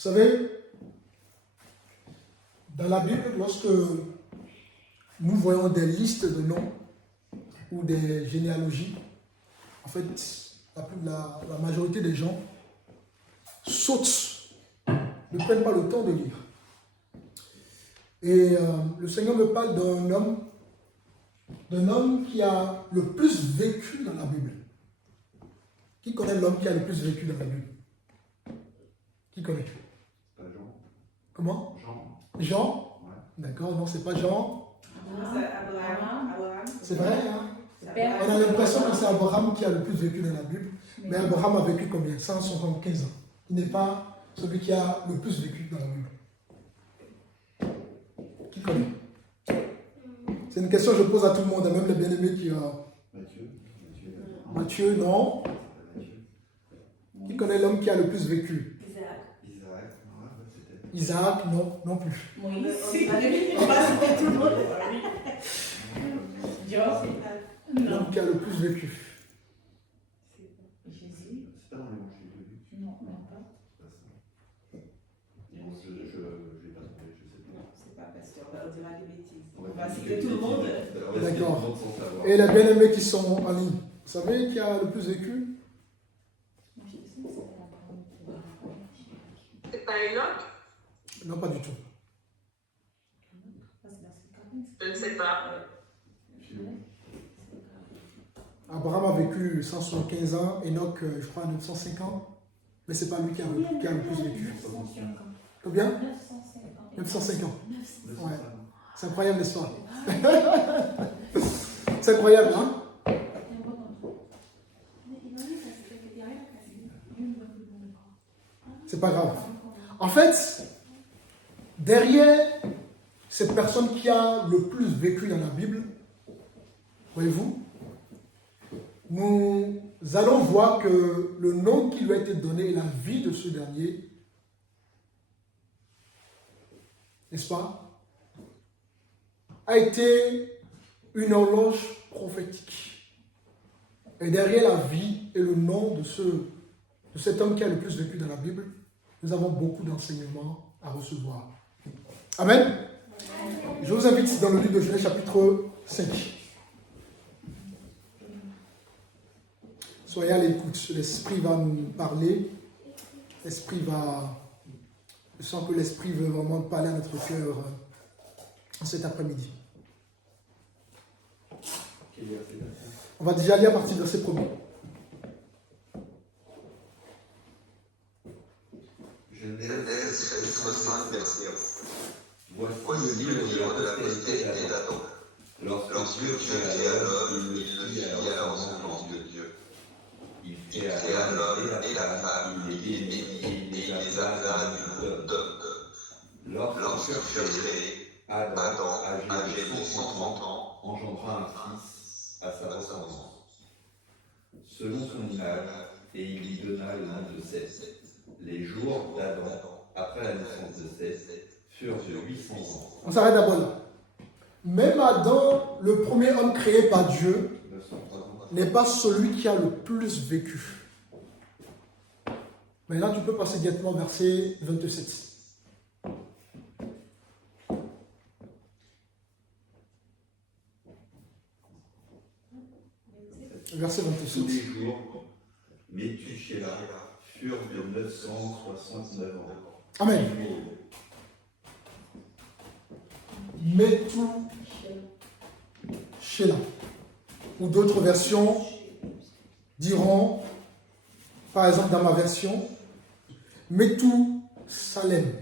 savez, dans la Bible, lorsque nous voyons des listes de noms ou des généalogies, en fait, la majorité des gens sautent, ne prennent pas le temps de lire. Et le Seigneur me parle d'un homme qui a le plus vécu dans la Bible. Qui connaît l'homme qui a le plus vécu dans la Bible? Qui connaît? Jean. Comment? Jean. Jean? Ouais. D'accord, non, c'est pas Jean. Abraham. C'est vrai, hein? On a l'impression que c'est Abraham qui a le plus vécu dans la Bible. Mais Abraham a vécu combien? 175 ans. Il n'est pas celui qui a le plus vécu dans la Bible. Qui connaît? C'est une question que je pose à tout le monde, même les bien-aimés qui... Matthieu, non. Qui connaît l'homme qui a le plus vécu? Isaac, non, non plus. Moïse. Tout le monde. L'homme qui a le plus vécu. Jésus. C'est pas dans l'évangile de Luc. Non, même pas. Je vais pas trouver, je sais pas. C'est pas parce qu'on dira des bêtises. On On va citer tout le monde. D'accord. Et les bien-aimés qui sont en ligne, vous savez qui a le plus vécu? C'est pas Enoch? Non, pas du tout. Je ne sais pas. Abraham a vécu 175 ans, Enoch, je crois, 950. Mais c'est pas lui qui a le plus vécu. Combien? 950. Ouais. C'est incroyable l'histoire. C'est incroyable, hein? C'est pas grave. En fait, derrière cette personne qui a le plus vécu dans la Bible, voyez-vous, nous allons voir que le nom qui lui a été donné et la vie de ce dernier, n'est-ce pas, a été une horloge prophétique. Et derrière la vie et le nom de cet homme qui a le plus vécu dans la Bible, nous avons beaucoup d'enseignements à recevoir. Amen. Je vous invite dans le livre de Genèse chapitre 5. Soyez à l'écoute. L'Esprit va nous parler. Je sens que l'Esprit veut vraiment parler à notre cœur cet après-midi. On va déjà lire à partir de verset 1er. Genèse chapitre 5, verset 1. Voici le livre de la postérité d'Adam. Lorsque Dieu créa l'homme, il le fit à la ressemblance de Dieu. Il Il créa l'homme et la femme, il les bénit et il les appela du nom d'homme. Lorsque furent créés, Adam, âgé de 130 ans, engendra un fils à sa ressemblance, selon son image, et il lui donna le nom de Seth. Les jours d'Adam, après la naissance de Seth, furent de 800 ans. On s'arrête d'abord là. Même Adam, le premier homme créé par Dieu, 903 ans. n'est pas celui qui a le plus vécu. Maintenant, tu peux passer directement au verset 27. Verset Tous 27. les jours, Métusélah furent de 969 ans. Amen. Métousélah. Ou d'autres versions diront, par exemple dans ma version, Métousalem.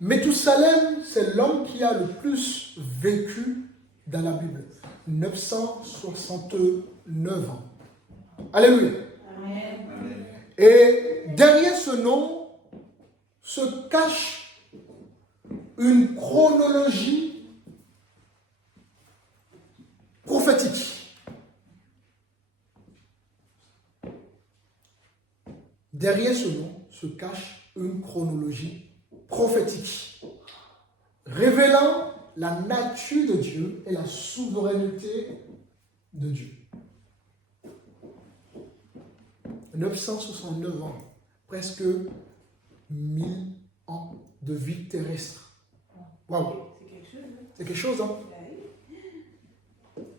Métousalem, c'est l'homme qui a le plus vécu dans la Bible. 969 ans. Alléluia. Amen. Et derrière ce nom se cache une chronologie prophétique. Derrière ce nom se cache une chronologie prophétique, révélant la nature de Dieu et la souveraineté de Dieu. 969 ans, presque 000 ans de vie terrestre. Waouh! C'est quelque chose, hein? C'est quelque chose, hein?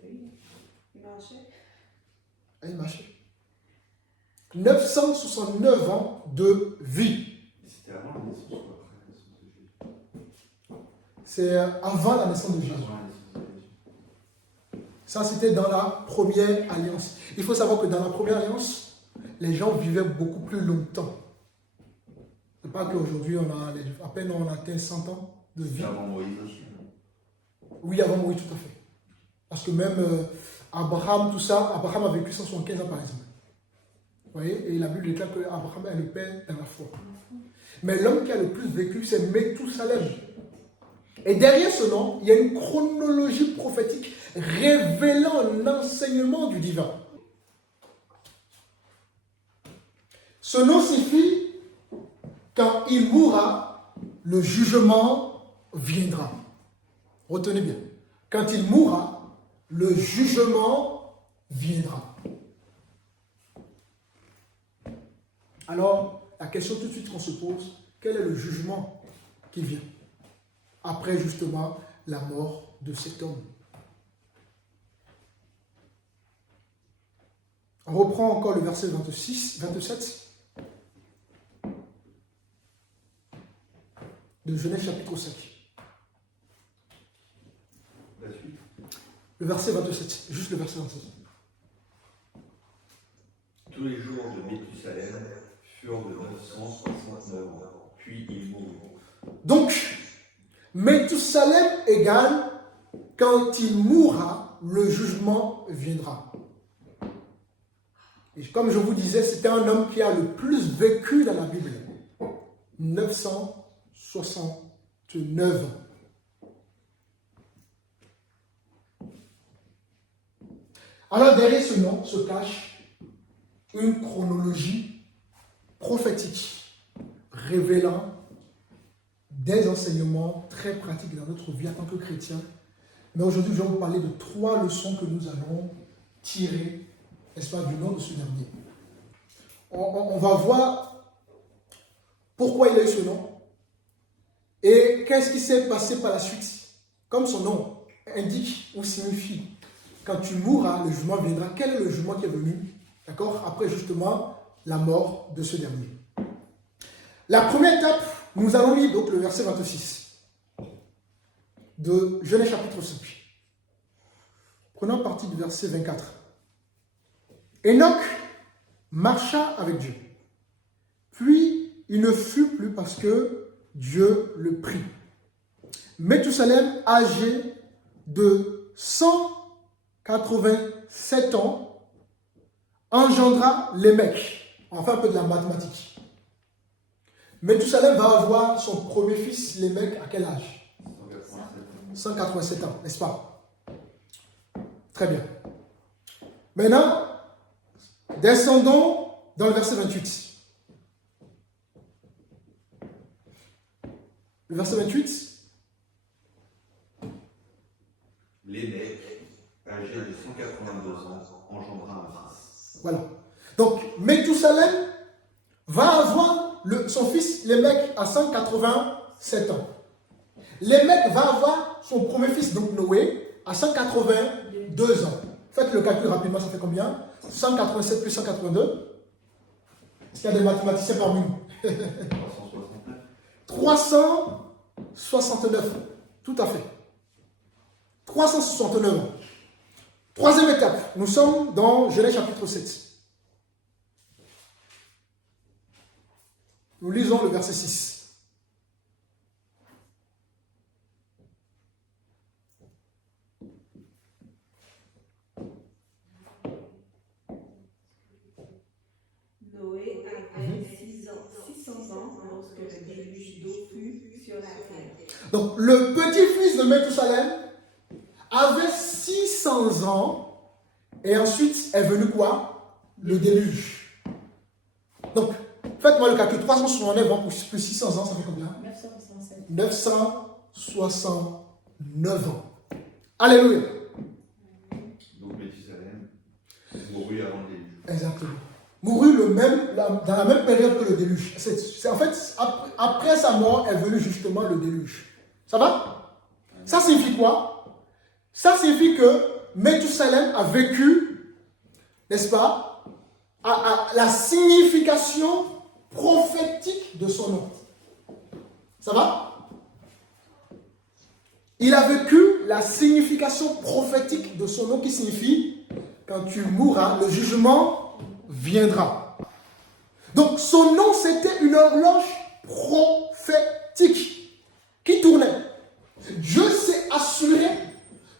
Oui. Il marchait. Ah, il marchait. 969 ans de vie. C'était avant la naissance ou après la naissance de Jésus? C'est avant la naissance de Jésus. Avant la naissance de Jésus. Ça, c'était dans la première alliance. Il faut savoir que dans la première alliance, les gens vivaient beaucoup plus longtemps. C'est pas qu'aujourd'hui, à peine on atteint 100 ans de vie. C'était avant Moïse aussi. Oui, avant Moïse, tout à fait. Parce que même Abraham, tout ça, Abraham a vécu 175 ans, par exemple. Vous voyez? Et la Bible déclare qu'Abraham est le père dans la foi. Mais l'homme qui a le plus vécu, c'est Methousalem. Et derrière ce nom, il y a une chronologie prophétique révélant l'enseignement du divin. Ce nom signifie quand il mourra, le jugement viendra. Retenez bien. Quand il mourra, le jugement viendra. Alors, la question tout de suite qu'on se pose, quel est le jugement qui vient après justement la mort de cet homme? On reprend encore le verset 27 de Genèse chapitre 5. La suite. Le verset 27, juste le verset 27. Tous les jours de Methousalem furent de 969 ans, puis il mourut. Donc, Methousalem égale quand il mourra, le jugement viendra. Et comme je vous disais, c'était un homme qui a le plus vécu dans la Bible. 969 ans. Alors derrière ce nom se cache une chronologie prophétique révélant des enseignements très pratiques dans notre vie en tant que chrétien. Mais aujourd'hui, je vais vous parler de 3 leçons que nous allons tirer, n'est-ce pas, du nom de ce dernier. On va voir pourquoi il a eu ce nom et qu'est-ce qui s'est passé par la suite. Comme son nom indique ou signifie, quand tu mourras, le jugement viendra. Quel est le jugement qui est venu, d'accord, après justement la mort de ce dernier? La première étape, nous allons lire donc le verset 26 de Genèse chapitre 5. Prenons partie du verset 24. Enoch marcha avec Dieu. Puis il ne fut plus parce que Dieu le prit. Methousalem, âgé de 187 ans, engendra Lémec. On va faire un peu de la mathématique. Methousalem va avoir son premier fils, Lémec, à quel âge? 187 ans, n'est-ce pas? Très bien. Maintenant, descendons dans le verset 28. Le verset 28. Lémec, âgé de 182 ans, engendra un fils. Voilà. Donc, Methousalem va avoir son fils Lémec à 187 ans. Lémec va avoir son premier fils, donc Noé, à 182 ans. Faites le calcul rapidement, ça fait combien? 187 plus 182. Est-ce qu'il y a des mathématiciens parmi nous? 369. Tout à fait. 369 ans. Troisième étape, nous sommes dans Genèse chapitre 7. Nous lisons le verset 6. Noé avait 600 ans lorsque le déluge d'eau fut sur la terre. Donc, le petit-fils de Methousalem avait 600 ans et ensuite est venu quoi? Le déluge. Donc, faites-moi le calcul. 369 ans plus 600 ans, ça fait combien? 967. 969 ans. Alléluia. Donc Methousalem mourut avant le déluge. Exactement. mourut dans la même période que le déluge. En fait, après sa mort est venu justement le déluge. Ça va? Ça signifie quoi? Ça signifie que Methussalem a vécu, n'est-ce pas, à la signification prophétique de son nom. Ça va? Il a vécu la signification prophétique de son nom qui signifie quand tu mourras, le jugement viendra. Donc son nom, c'était une horloge prophétique qui tournait. Dieu s'est assuré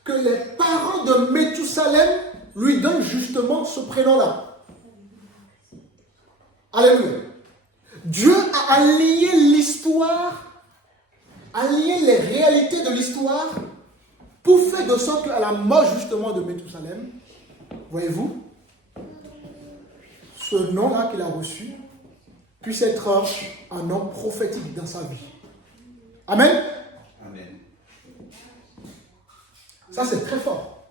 que les parents de Methussalem lui donnent justement ce prénom-là. Alléluia. Dieu a allié l'histoire, allié les réalités de l'histoire pour faire de sorte qu'à la mort justement de Methussalem, voyez-vous, ce nom-là qu'il a reçu puisse être un nom prophétique dans sa vie. Amen. Amen. Ça, c'est très fort.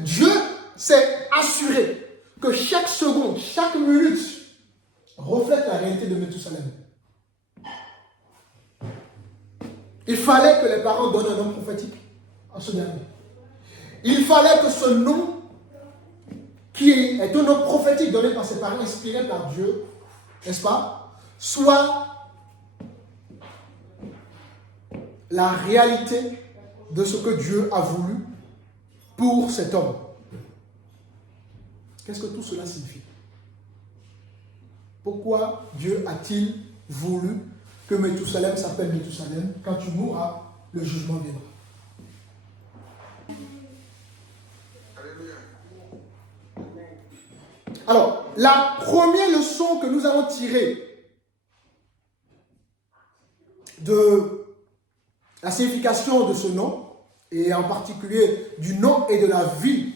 Dieu s'est assuré que chaque seconde, chaque minute reflète la réalité de Methussalem. Il fallait que les parents donnent un nom prophétique à ce dernier. Il fallait que ce nom, qui est un nom prophétique donné par ses parents, inspiré par Dieu, n'est-ce pas, soit la réalité de ce que Dieu a voulu pour cet homme. Qu'est-ce que tout cela signifie? Pourquoi Dieu a-t-il voulu que Methussalem s'appelle Methussalem? Quand tu mourras, le jugement viendra. Alors, la première leçon que nous allons tirer de la signification de ce nom, et en particulier du nom et de la vie,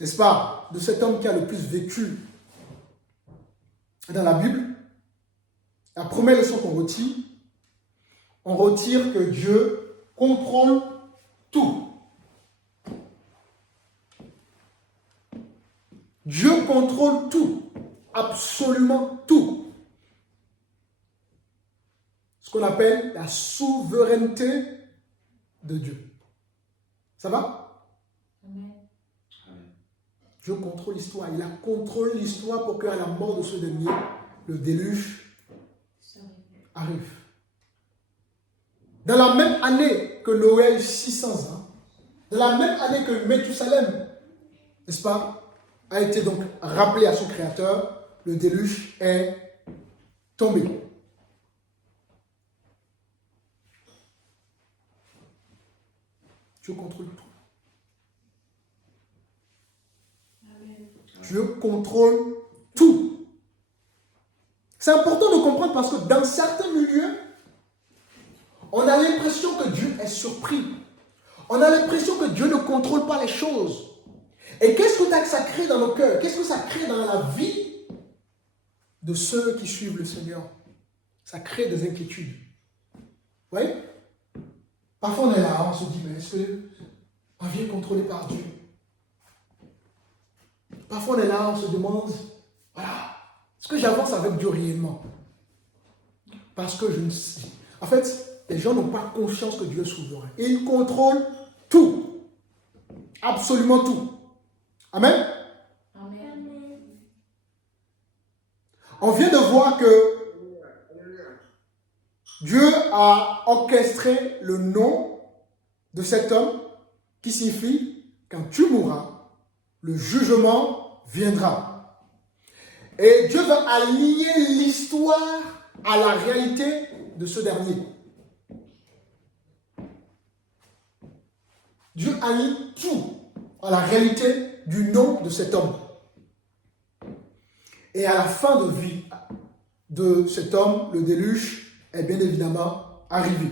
n'est-ce pas, de cet homme qui a le plus vécu dans la Bible, la première leçon qu'on retire, on retire que Dieu contrôle tout. Dieu contrôle tout, absolument tout. Ce qu'on appelle la souveraineté de Dieu. Ça va? Amen. Dieu contrôle l'histoire. Il a contrôlé l'histoire pour qu'à la mort de ce dernier, le déluge arrive. Dans la même année que Noé a eu 600 ans, dans la même année que Methussalem, n'est-ce pas, a été donc rappelé à son créateur, le déluge est tombé. Dieu contrôle tout. Dieu contrôle tout. C'est important de comprendre parce que dans certains milieux, on a l'impression que Dieu est surpris. On a l'impression que Dieu ne contrôle pas les choses. Et qu'est-ce que ça crée dans nos cœurs? Qu'est-ce que ça crée dans la vie de ceux qui suivent le Seigneur? Ça crée des inquiétudes. Vous voyez? Parfois on est là, on se dit, mais est-ce qu'on vient contrôler par Dieu? Parfois on est là, on se demande, voilà, est-ce que j'avance avec Dieu réellement? Parce que je ne sais. En fait, les gens n'ont pas conscience que Dieu est souverain. Et il contrôle tout. Absolument tout. Amen. Amen. On vient de voir que Dieu a orchestré le nom de cet homme qui signifie quand tu mourras, le jugement viendra. Et Dieu va allier l'histoire à la réalité de ce dernier. Dieu allie tout à la réalité du nom de cet homme. Et à la fin de vie de cet homme, le déluge est bien évidemment arrivé.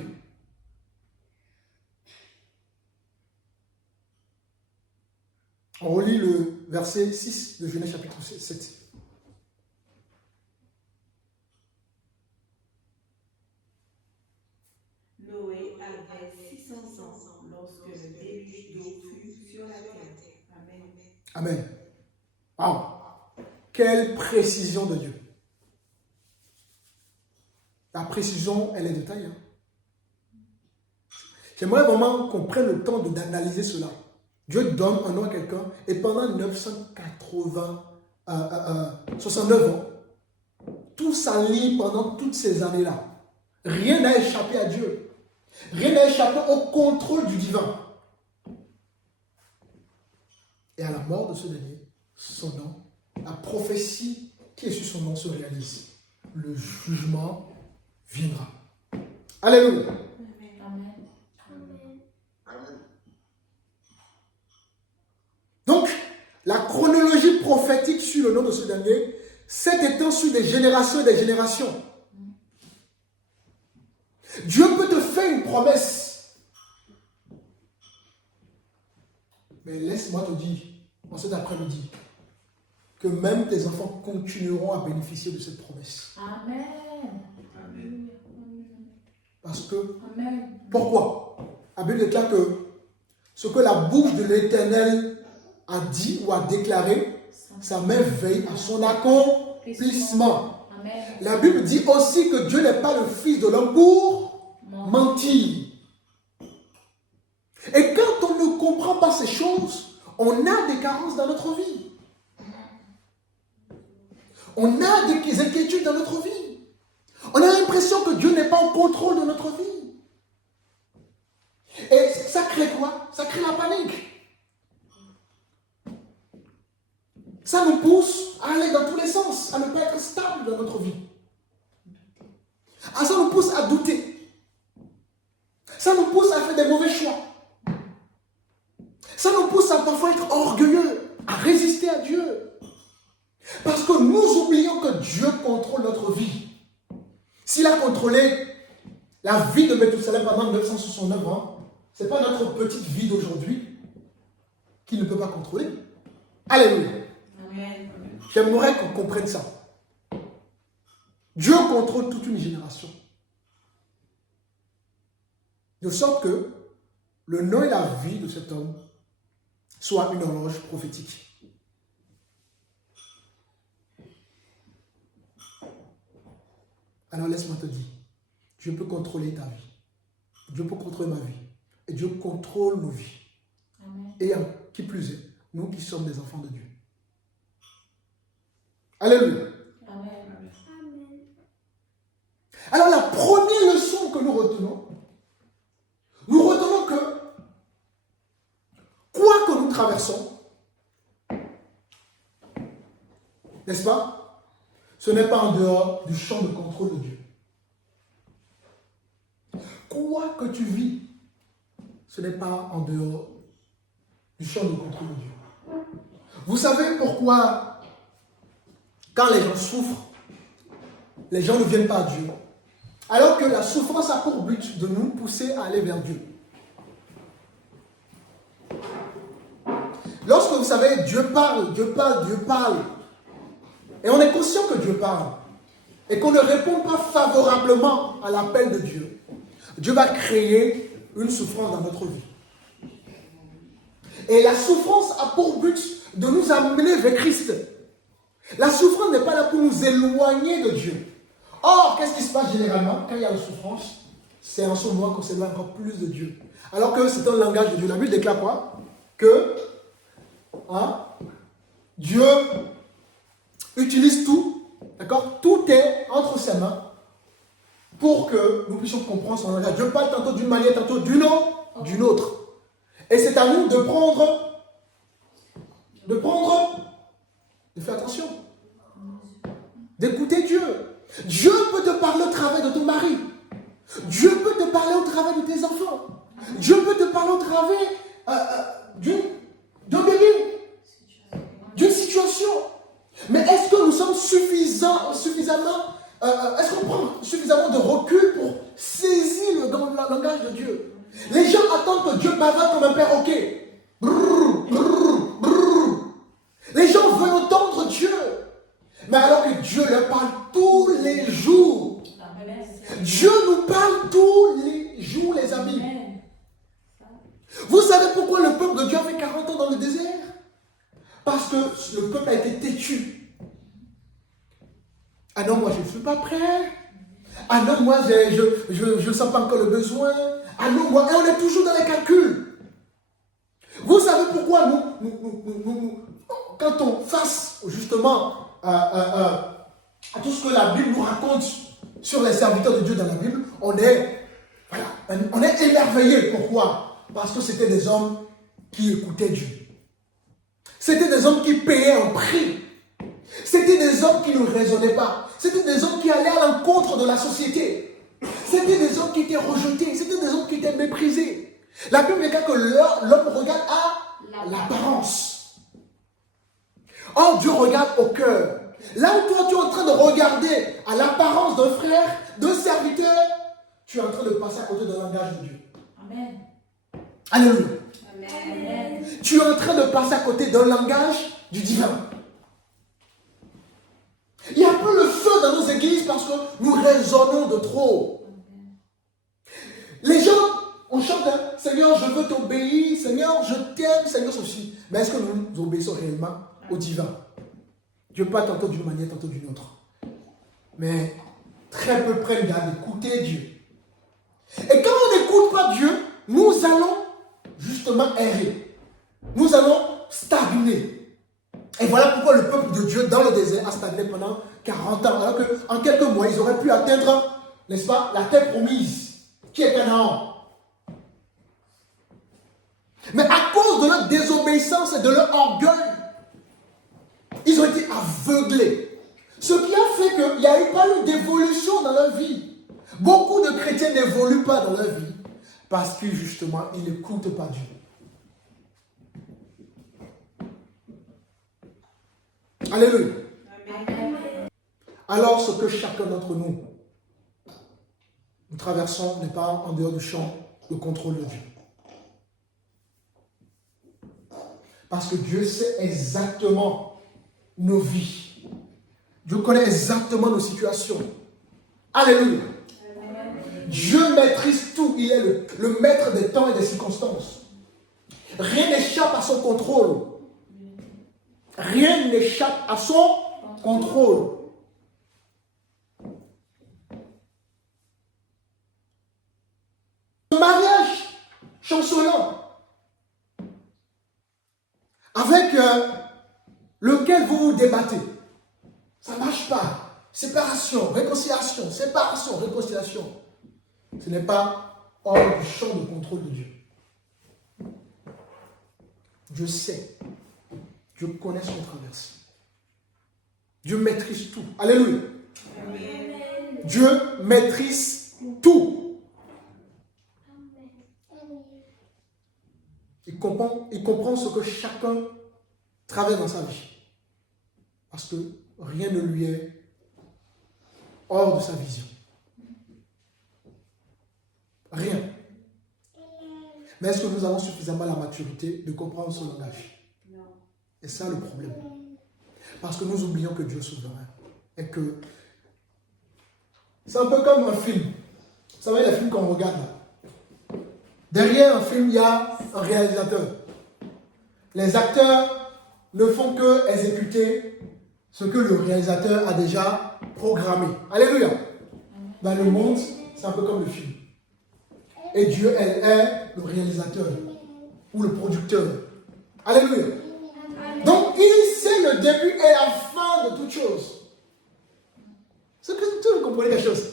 On relit le verset 6 de Genèse chapitre 7. Noé avait 600 ans lorsque le déluge d'eau fut sur la terre. Amen. Amen. Wow. Quelle précision de Dieu. La précision, elle est de taille. J'aimerais vraiment qu'on prenne le temps d'analyser cela. Dieu donne un nom à quelqu'un et pendant 69 ans, tout s'aligne pendant toutes ces années-là. Rien n'a échappé à Dieu. Rien n'a échappé au contrôle du divin. Et à la mort de ce dernier, son nom, la prophétie qui est sur son nom se réalise. Le jugement viendra. Alléluia. Amen. Donc, la chronologie prophétique sur le nom de ce dernier s'étend sur des générations et des générations. Dieu peut te faire une promesse. Mais laisse-moi te dire, en cet après-midi, que même tes enfants continueront à bénéficier de cette promesse. Amen. Amen. Parce que, Amen. pourquoi? La Bible déclare que ce que la bouche de l'Éternel a dit ou a déclaré, sa main veille à son accomplissement. Amen. La Bible dit aussi que Dieu n'est pas le fils de l'homme pour mentir. Et quand on ne comprend pas ces choses, on a des carences dans notre vie. On a des inquiétudes dans notre vie. On a l'impression que Dieu n'est pas en contrôle de notre vie. Et ça crée quoi? Ça crée la panique. Ça nous pousse à aller dans tous les sens, à ne pas être stable dans notre vie. Ça nous pousse à douter. Ça nous pousse à faire des mauvais choix. Ça nous pousse à parfois être orgueilleux, à résister à Dieu. Parce que nous oublions que Dieu contrôle notre vie. S'il a contrôlé la vie de Methussalem pendant 969 ans, ce n'est pas notre petite vie d'aujourd'hui qu'il ne peut pas contrôler. Alléluia. Amen. J'aimerais qu'on comprenne ça. Dieu contrôle toute une génération. De sorte que le nom et la vie de cet homme soient une horloge prophétique. Alors laisse-moi te dire, Dieu peut contrôler ta vie. Dieu peut contrôler ma vie. Et Dieu contrôle nos vies. Amen. Et qui plus est, nous qui sommes des enfants de Dieu. Alléluia. Amen. Alors la première leçon que nous retenons que quoi que nous traversons, n'est-ce pas, ce n'est pas en dehors du champ de contrôle de Dieu. Quoi que tu vis, ce n'est pas en dehors du champ de contrôle de Dieu. Vous savez pourquoi, quand les gens souffrent, les gens ne viennent pas à Dieu, alors que la souffrance a pour but de nous pousser à aller vers Dieu. Lorsque vous savez, Dieu parle, et on est conscient que Dieu parle, et qu'on ne répond pas favorablement à l'appel de Dieu, Dieu va créer une souffrance dans notre vie. Et la souffrance a pour but de nous amener vers Christ. La souffrance n'est pas là pour nous éloigner de Dieu. Or, qu'est-ce qui se passe généralement quand il y a la souffrance? C'est en ce moment qu'on s'éloigne encore plus de Dieu. Alors que c'est un langage de Dieu. La Bible déclare quoi? Que Dieu utilise tout, d'accord? Tout est entre ses mains pour que nous puissions comprendre son langage. Dieu parle tantôt d'une manière, tantôt d'une autre. Et c'est à nous de faire attention, d'écouter Dieu. Dieu peut te parler au travers de ton mari. Dieu peut te parler au travers de tes enfants. Dieu peut te parler au travers d'un bébé, d'une situation. Mais est-ce que nous sommes suffisamment, est-ce qu'on prend suffisamment de recul pour saisir le langage de Dieu? Les gens attendent que Dieu bavard comme un perroquet. Brrr, brrr, brrr. Les gens veulent entendre Dieu. Mais alors que Dieu leur parle tous les jours. Dieu nous parle tous les jours, les amis. Vous savez pourquoi le peuple de Dieu a fait 40 ans dans le désert? Parce que le peuple a été têtu. Ah non, moi je ne suis pas prêt. Ah non, moi je ne sens pas encore le besoin. Ah non, moi, et on est toujours dans les calculs. Vous savez pourquoi nous quand on face justement à tout ce que la Bible nous raconte sur les serviteurs de Dieu dans la Bible, on est émerveillé. Pourquoi? Parce que c'était des hommes qui écoutaient Dieu. C'était des hommes qui payaient un prix. C'était des hommes qui ne raisonnaient pas. C'était des hommes qui allaient à l'encontre de la société. C'était des hommes qui étaient rejetés. C'était des hommes qui étaient méprisés. La Bible dit que l'homme regarde à l'apparence. Or, Dieu regarde au cœur. Là où toi, tu es en train de regarder à l'apparence d'un frère, d'un serviteur, tu es en train de passer à côté de langage de Dieu. Amen. Alléluia. Amen. Tu es en train de passer à côté d'un langage du divin. Il y a un peu le feu dans nos églises parce que nous raisonnons de trop. Les gens, on chante, hein, Seigneur, je veux t'obéir, Seigneur, je t'aime, Seigneur, ceci. Mais est-ce que nous obéissons réellement au divin? Dieu parle tantôt d'une manière, tantôt d'une autre. Mais très peu prennent garde d'écouter Dieu. Et quand on n'écoute pas Dieu, nous allons justement errer. Nous allons stagner. Et voilà pourquoi le peuple de Dieu dans le désert a stagné pendant 40 ans. Alors qu'en quelques mois, ils auraient pu atteindre, n'est-ce pas, la terre promise, qui est Canaan. Mais à cause de leur désobéissance et de leur orgueil, ils ont été aveuglés. Ce qui a fait qu'il n'y a pas eu d'évolution dans leur vie. Beaucoup de chrétiens n'évoluent pas dans leur vie parce que justement, ils n'écoutent pas Dieu. Alléluia. Amen. Alors, ce que chacun d'entre nous traversons n'est pas en dehors du champ de contrôle de Dieu. Parce que Dieu sait exactement nos vies. Dieu connaît exactement nos situations. Alléluia. Dieu maîtrise tout. Il est le maître des temps et des circonstances. Rien n'échappe à son contrôle. Rien n'échappe à son contrôle. Le mariage chancelant avec lequel vous vous débattez, ça ne marche pas. Séparation, réconciliation, séparation, réconciliation. Ce n'est pas hors du champ de contrôle de Dieu. Dieu sait. Dieu connaît ce qu'on traverse. Dieu maîtrise tout. Alléluia. Amen. Dieu maîtrise tout. Il comprend ce que chacun traverse dans sa vie. Parce que rien ne lui est hors de sa vision. Rien. Mais est-ce que nous avons suffisamment la maturité de comprendre ce langage? Non. Et c'est ça le problème. Parce que nous oublions que Dieu est souverain. Et que c'est un peu comme un film. Vous savez, les films qu'on regarde là. Derrière un film, il y a un réalisateur. Les acteurs ne font que exécuter ce que le réalisateur a déjà programmé. Alléluia. Dans le monde, c'est un peu comme le film. Et Dieu, elle est le réalisateur ou le producteur. Alléluia. Donc, il sait le début et la fin de toute chose. C'est que tu comprenez quelque chose.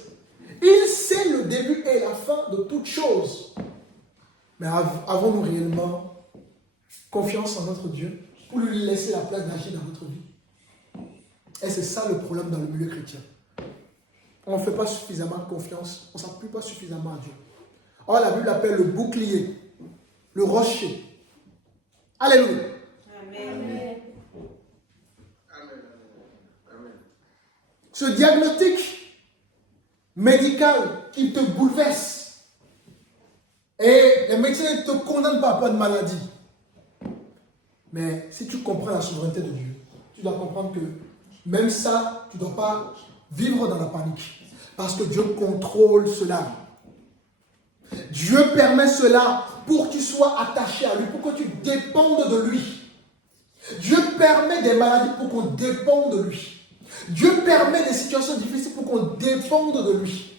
Il sait le début et la fin de toute chose. Mais avons-nous réellement confiance en notre Dieu pour lui laisser la place d'agir dans notre vie? Et c'est ça le problème dans le milieu chrétien. On ne fait pas suffisamment confiance, on ne s'appuie pas suffisamment à Dieu. Or, la Bible appelle le bouclier, le rocher. Alléluia. Amen. Ce diagnostic médical qui te bouleverse. Et les médecins ne te condamnent pas à pas de maladie. Mais si tu comprends la souveraineté de Dieu, tu dois comprendre que même ça, tu ne dois pas vivre dans la panique. Parce que Dieu contrôle cela. Dieu permet cela pour que tu sois attaché à lui, pour que tu dépendes de lui. Dieu permet des maladies pour qu'on dépende de lui. Dieu permet des situations difficiles pour qu'on dépende de lui.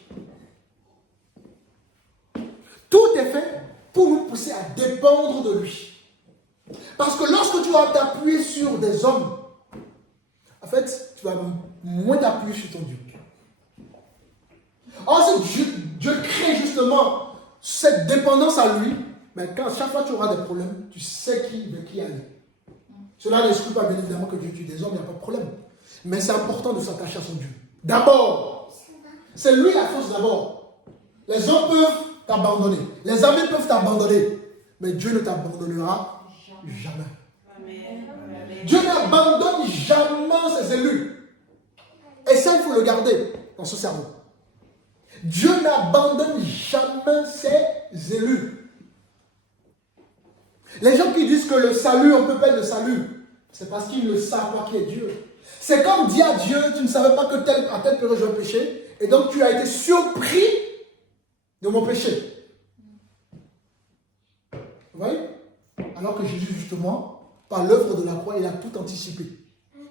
Tout est fait pour nous pousser à dépendre de lui. Parce que lorsque tu vas t'appuyer sur des hommes, en fait, tu vas moins t'appuyer sur ton Dieu. Or, si Dieu crée justement cette dépendance à lui, mais quand chaque fois que tu auras des problèmes, tu sais vers qui aller. Cela n'exclut pas bien évidemment que Dieu tue des hommes, il n'y a pas de problème. Mais c'est important de s'attacher à son Dieu. D'abord, c'est lui la chose d'abord. Les hommes peuvent t'abandonner, les amis peuvent t'abandonner, mais Dieu ne t'abandonnera jamais. Amen. Dieu n'abandonne jamais ses élus. Et ça, il faut le garder dans ce cerveau. Dieu n'abandonne jamais ses élus. Les gens qui disent que le salut, on peut perdre le salut, c'est parce qu'ils ne savent pas qui est Dieu. C'est comme dire à Dieu, tu ne savais pas que à telle période je vais pécher, et donc tu as été surpris de mon péché. Vous voyez? Alors que Jésus, justement, par l'œuvre de la croix, il a tout anticipé.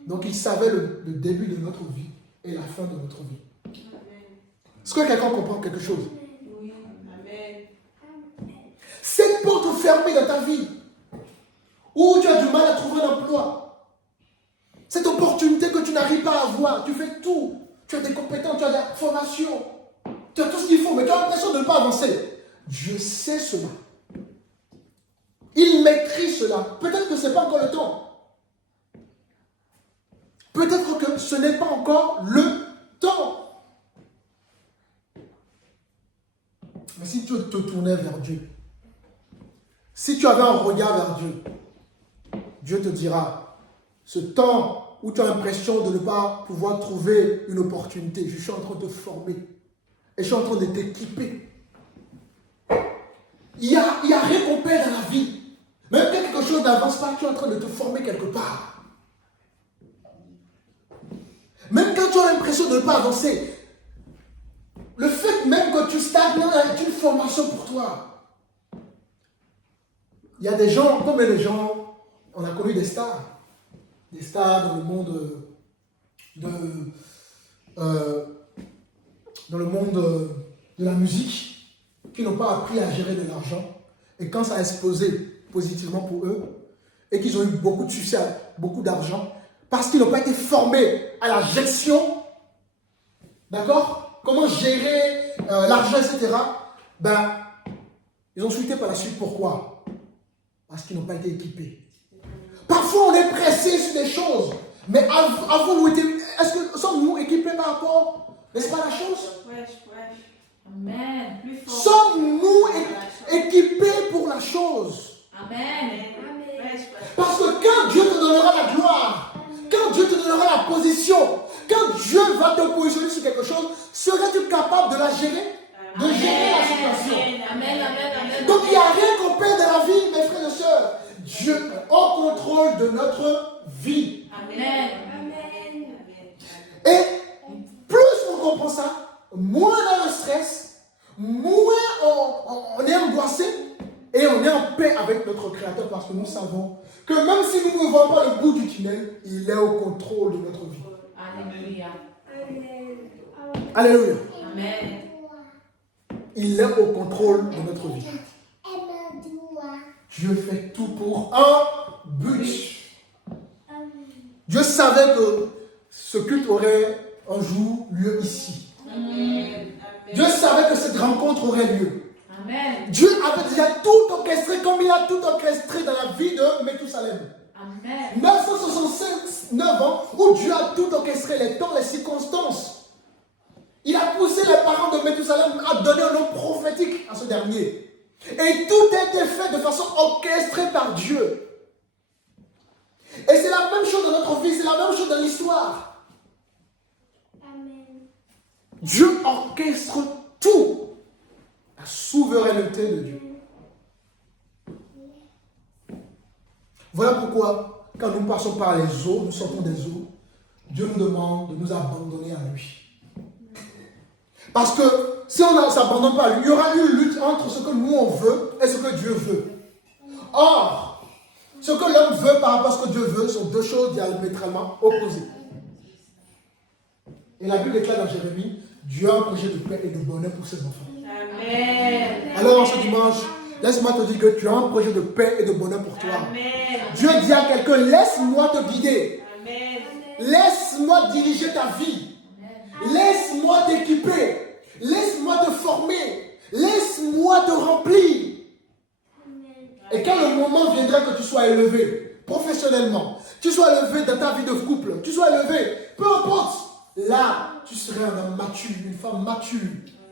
Donc il savait le début de notre vie et la fin de notre vie. Est-ce que quelqu'un comprend quelque chose? Oui. Amen. Cette porte fermée dans ta vie, où tu as du mal à trouver un emploi, cette opportunité que tu n'arrives pas à avoir, tu fais tout, tu as des compétences, tu as des formations, tu as tout ce qu'il faut, mais tu as l'impression de ne pas avancer. Dieu sait cela. Il maîtrise cela. Peut-être que ce n'est pas encore le temps. Peut-être que ce n'est pas encore le temps. Mais si tu te tournais vers Dieu, si tu avais un regard vers Dieu, Dieu te dira, ce temps où tu as l'impression de ne pas pouvoir trouver une opportunité, je suis en train de te former et je suis en train de t'équiper. Il y a rien qu'on perd dans la vie. Même quand quelque chose n'avance pas, tu es en train de te former quelque part. Même quand tu as l'impression de ne pas avancer, le fait même que tu stagnes est une formation pour toi. Il y a des gens, comme les gens, on a connu des stars dans le monde de la musique, qui n'ont pas appris à gérer de l'argent. Et quand ça a explosé positivement pour eux, et qu'ils ont eu beaucoup de succès, beaucoup d'argent, parce qu'ils n'ont pas été formés à la gestion, d'accord? Comment gérer l'argent, etc. Ben, ils ont chuté par la suite. Pourquoi? Parce qu'ils n'ont pas été équipés. Parfois, on est pressé sur des choses, mais avons-nous été... Est-ce que sommes-nous équipés par rapport, n'est-ce pas la chose? Amen. Plus fort. Sommes-nous équipés pour la chose? Amen. Parce que quand Dieu te donnera la gloire, quand Dieu te donnera la position, quand Dieu va te positionner sur quelque chose, seras-tu capable de la gérer? De gérer la situation. Amen. Donc il n'y a rien qu'on perd dans la vie, mes frères et sœurs. Dieu est au contrôle de notre vie. Amen. Et plus on comprend ça, moins on a le stress, moins on est angoissé et on est en paix avec notre Créateur parce que nous savons que même si nous ne voyons pas le bout du tunnel, il est au contrôle de notre vie. Alléluia. Alléluia. Amen. Il est au contrôle de notre vie. Dieu fait tout pour un but. Dieu savait que ce culte aurait un jour lieu ici. Amen. Dieu savait que cette rencontre aurait lieu. Amen. Dieu avait déjà tout orchestré comme il a tout orchestré dans la vie de Méthusalem. Amen. 969 ans où Dieu a tout orchestré, les temps, les circonstances. Il a poussé les parents de Méthusalem à donner un nom prophétique à ce dernier. Et tout a été fait de façon orchestrée par Dieu. Et c'est la même chose dans notre vie, c'est la même chose dans l'histoire. Dieu orchestre tout. La souveraineté de Dieu. Voilà pourquoi, quand nous passons par les eaux, nous sortons des eaux, Dieu nous demande de nous abandonner à lui. Parce que si on ne s'abandonne pas à lui, il y aura une lutte entre ce que nous on veut et ce que Dieu veut. Or, ce que l'homme veut par rapport à ce que Dieu veut sont deux choses diamétralement opposées. Et la Bible déclare dans Jérémie, Dieu a un projet de paix et de bonheur pour ses enfants. Amen. Alors en ce dimanche, laisse-moi te dire que tu as un projet de paix et de bonheur pour toi. Amen. Dieu dit à quelqu'un, laisse-moi te guider. Amen. Laisse-moi diriger ta vie. Laisse-moi t'équiper. Laisse-moi te former. Laisse-moi te remplir. Et quand le moment viendra que tu sois élevé, professionnellement, tu sois élevé dans ta vie de couple, tu sois élevé, peu importe, là, tu seras un homme mature, une femme mature.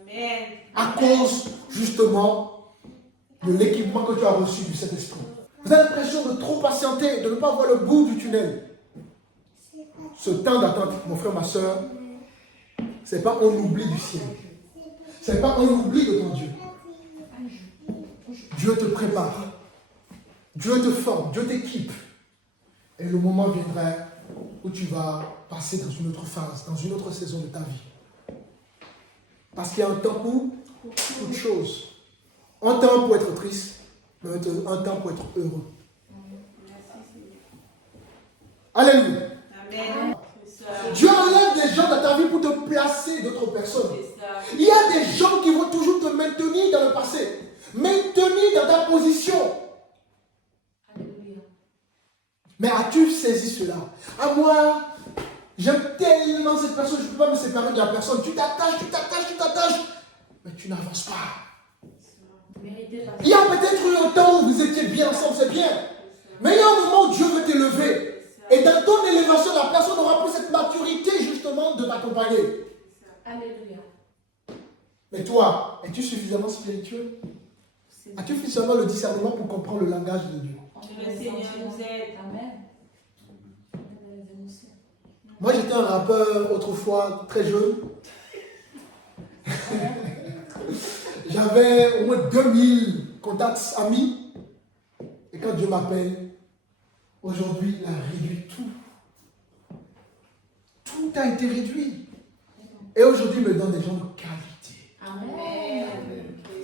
Amen. À cause, justement, de l'équipement que tu as reçu du Saint-Esprit. Vous avez l'impression de trop patienter, de ne pas voir le bout du tunnel. Ce temps d'attente, mon frère, ma soeur, ce n'est pas un oubli du ciel. Ce n'est pas un oubli de ton Dieu. Dieu te prépare. Dieu te forme, Dieu t'équipe. Et le moment viendra où tu vas passer dans une autre phase, dans une autre saison de ta vie. Parce qu'il y a un temps pour toute chose. Un temps pour être triste, mais un temps pour être heureux. Alléluia. Amen. Dieu enlève des gens dans ta vie pour te placer d'autres personnes. Il y a des gens qui vont toujours te maintenir dans le passé, maintenir dans ta position. Mais as-tu saisi cela? À moi, j'aime tellement cette personne, je ne peux pas me séparer de la personne. Tu t'attaches, mais tu n'avances pas. Il y a peut-être eu un temps où vous étiez bien ensemble, c'est bien. Mais il y a un moment où Dieu veut t'élever. Et dans ton élévation, la personne n'aura plus cette maturité justement de t'accompagner. Alléluia. Mais toi, es-tu suffisamment spirituel? As-tu suffisamment le discernement pour comprendre le langage de Dieu? Que le Seigneur nous aide. Amen. Moi, j'étais un rappeur autrefois, très jeune. J'avais au moins 2000 contacts amis. Et quand Dieu m'appelle, aujourd'hui, il a réduit tout. Tout a été réduit. Et aujourd'hui, il me donne des gens de qualité. Amen.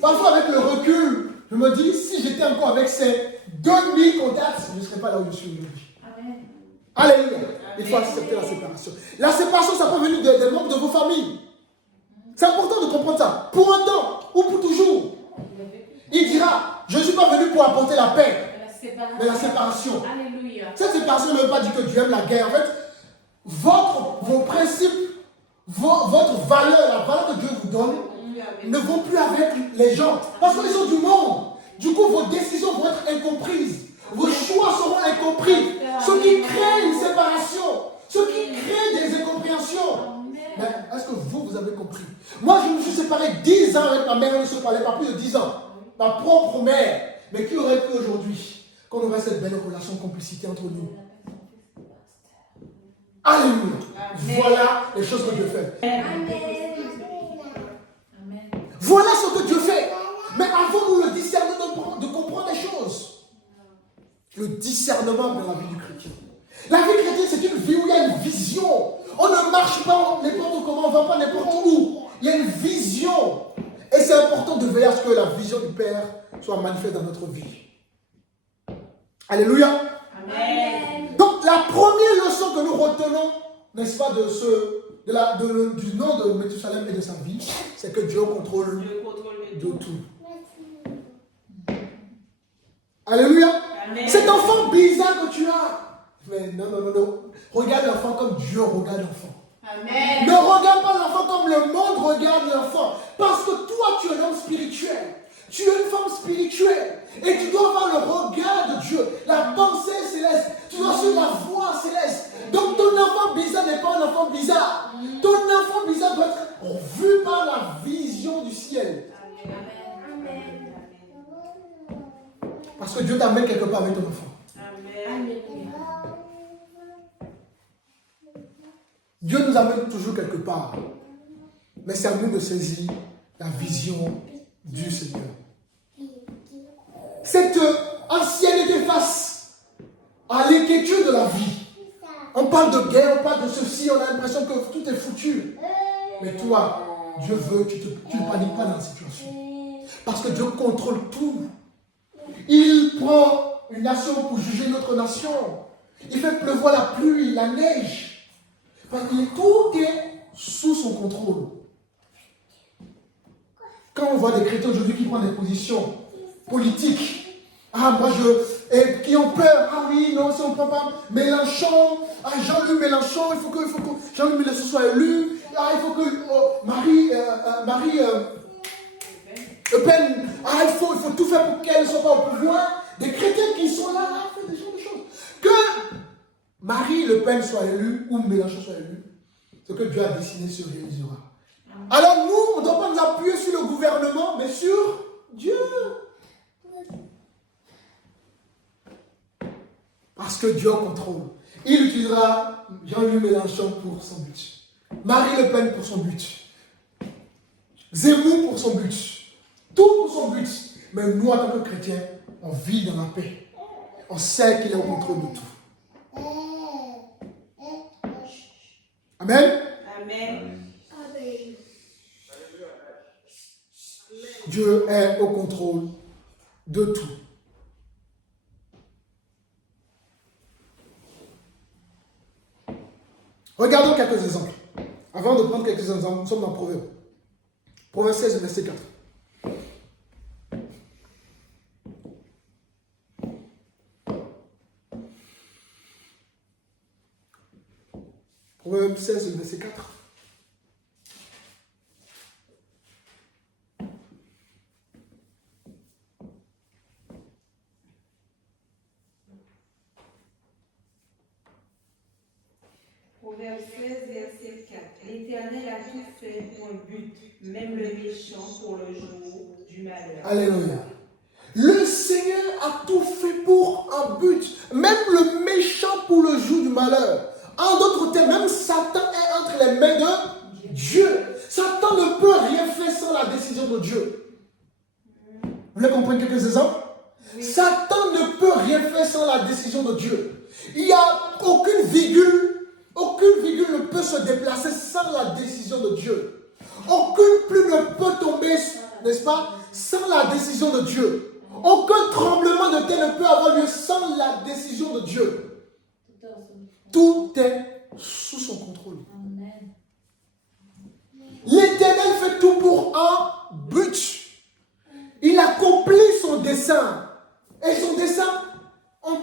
Parfois, avec le recul, je me dis, si j'étais encore avec ces 2000 contacts, je ne serais pas là où je suis aujourd'hui. Amen. Alléluia. Il faut accepter la séparation. La séparation, ça peut venir des membres de vos familles. C'est important de comprendre ça. Pour un temps ou pour toujours. Il dira, je ne suis pas venu pour apporter la paix, mais la séparation. Alléluia. Cette séparation ne veut pas dire que Dieu aime la guerre. En fait, vos principes, votre valeur, la valeur que Dieu vous donne, ne vont plus avec les gens. Parce qu'ils sont du monde. Du coup, vos décisions vont être incomprises. Vos choix seront incompris. Ce qui crée une séparation. Ce qui crée des incompréhensions. Mais est-ce que vous avez compris? Moi, je me suis séparé 10 ans avec ma mère. On ne se parlait pas plus de 10 ans. Ma propre mère. Mais qui aurait cru aujourd'hui qu'on aurait cette belle relation de complicité entre nous? Alléluia. Voilà les choses que Dieu fait. Voilà ce que Dieu fait. Mais avons-nous le discernement de comprendre les choses? Le discernement dans la vie du chrétien. La vie chrétienne, c'est une vie où il y a une vision. On ne marche pas n'importe comment, on ne va pas n'importe où. Il y a une vision. Et c'est important de veiller à ce que la vision du Père soit manifeste dans notre vie. Alléluia. Amen. Donc, la première leçon que nous retenons, n'est-ce pas, du nom de Méthusalem et de sa vie, c'est que Dieu contrôle Le contrôle de de tout. Alléluia. Amen. Cet enfant bizarre que tu as. Mais non. Regarde l'enfant comme Dieu regarde l'enfant. Amen. Ne regarde pas l'enfant comme le monde regarde l'enfant. Parce que toi, tu es un homme spirituel. Tu es une femme spirituelle. Et tu dois avoir le regard de Dieu. La pensée céleste. Tu dois suivre la voie céleste. Donc ton enfant bizarre n'est pas un enfant bizarre. Ton enfant bizarre doit être vu par la vision du ciel. Parce que Dieu t'amène quelque part avec ton enfant. Amen. Dieu nous amène toujours quelque part. Mais c'est à nous de saisir la vision du Seigneur. Cette ancienneté face à l'inquiétude de la vie. On parle de guerre, on parle de ceci, on a l'impression que tout est foutu. Mais toi, Dieu veut que tu ne paniques pas dans la situation. Parce que Dieu contrôle tout. Il prend une nation pour juger une autre nation. Il fait pleuvoir la pluie, la neige. Parce que tout est sous son contrôle. Quand on voit des chrétiens aujourd'hui qui prennent des positions politiques, et qui ont peur, ah oui, non, si on ne prend pas Mélenchon, Jean-Luc Mélenchon, il faut que Jean-Luc Mélenchon soit élu, il faut que Marie Le Pen, il faut tout faire pour qu'elle ne soit pas au pouvoir. Des chrétiens qui sont là, font des choses. Que Marie Le Pen soit élue ou Mélenchon soit élu, ce que Dieu a dessiné se réalisera. Alors nous, on ne doit pas nous appuyer sur le gouvernement, mais sur Dieu. Parce que Dieu contrôle. Il utilisera Jean-Luc Mélenchon pour son but. Marie Le Pen pour son but. Zemmour pour son but. Tout pour son but. Mais nous, en tant que chrétiens, on vit dans la paix. On sait qu'il est au contrôle de tout. Amen. Amen. Dieu est au contrôle de tout. Regardons quelques exemples. Avant de prendre quelques exemples, nous sommes dans Proverbe. Proverbe 16, verset 4. Proverbe 16, verset 4. Proverbe 16, verset 4. L'Éternel a tout fait pour un but, même le méchant pour le jour du malheur. Alléluia. Le Seigneur a tout fait pour un but, même le méchant pour le jour du malheur. En d'autres termes, même Satan est entre les mains de Dieu. Satan ne peut rien faire sans la décision de Dieu. Vous voulez comprendre quelques exemples? Oui. Satan ne peut rien faire sans la décision de Dieu. Il n'y a aucune virgule ne peut se déplacer sans la décision de Dieu. Aucune pluie ne peut tomber, n'est-ce pas, sans la décision de Dieu. Aucun tremblement de terre ne peut avoir lieu sans la décision de Dieu. Tout est sous son contrôle. L'Éternel fait tout pour un but. Il accomplit son dessein. Et son dessein,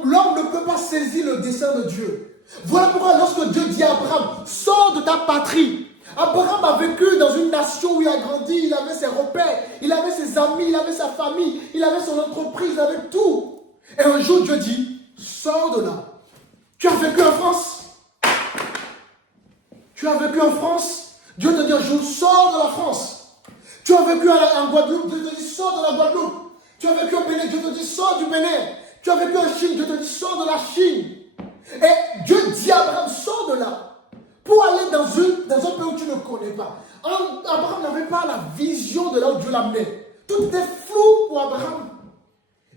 l'homme ne peut pas saisir le dessein de Dieu. Voilà pourquoi lorsque Dieu dit à Abraham, sors de ta patrie. Abraham a vécu dans une nation où il a grandi, il avait ses repères, il avait ses amis, il avait sa famille, il avait son entreprise, il avait tout. Et un jour Dieu dit, sors de là. Tu as vécu en France. Tu as vécu en France. Dieu te dit un jour, sors de la France. Tu as vécu en Guadeloupe, Dieu te dit, sors de la Guadeloupe. Tu as vécu au Bénin, Dieu te dit, sors du Bénin. Tu as vécu en Chine, Dieu te dit, sors de la Chine. Et Dieu dit à Abraham, sors de là, pour aller dans un pays où tu ne connais pas. Abraham n'avait pas la vision de là où Dieu l'amenait. Tout était flou pour Abraham.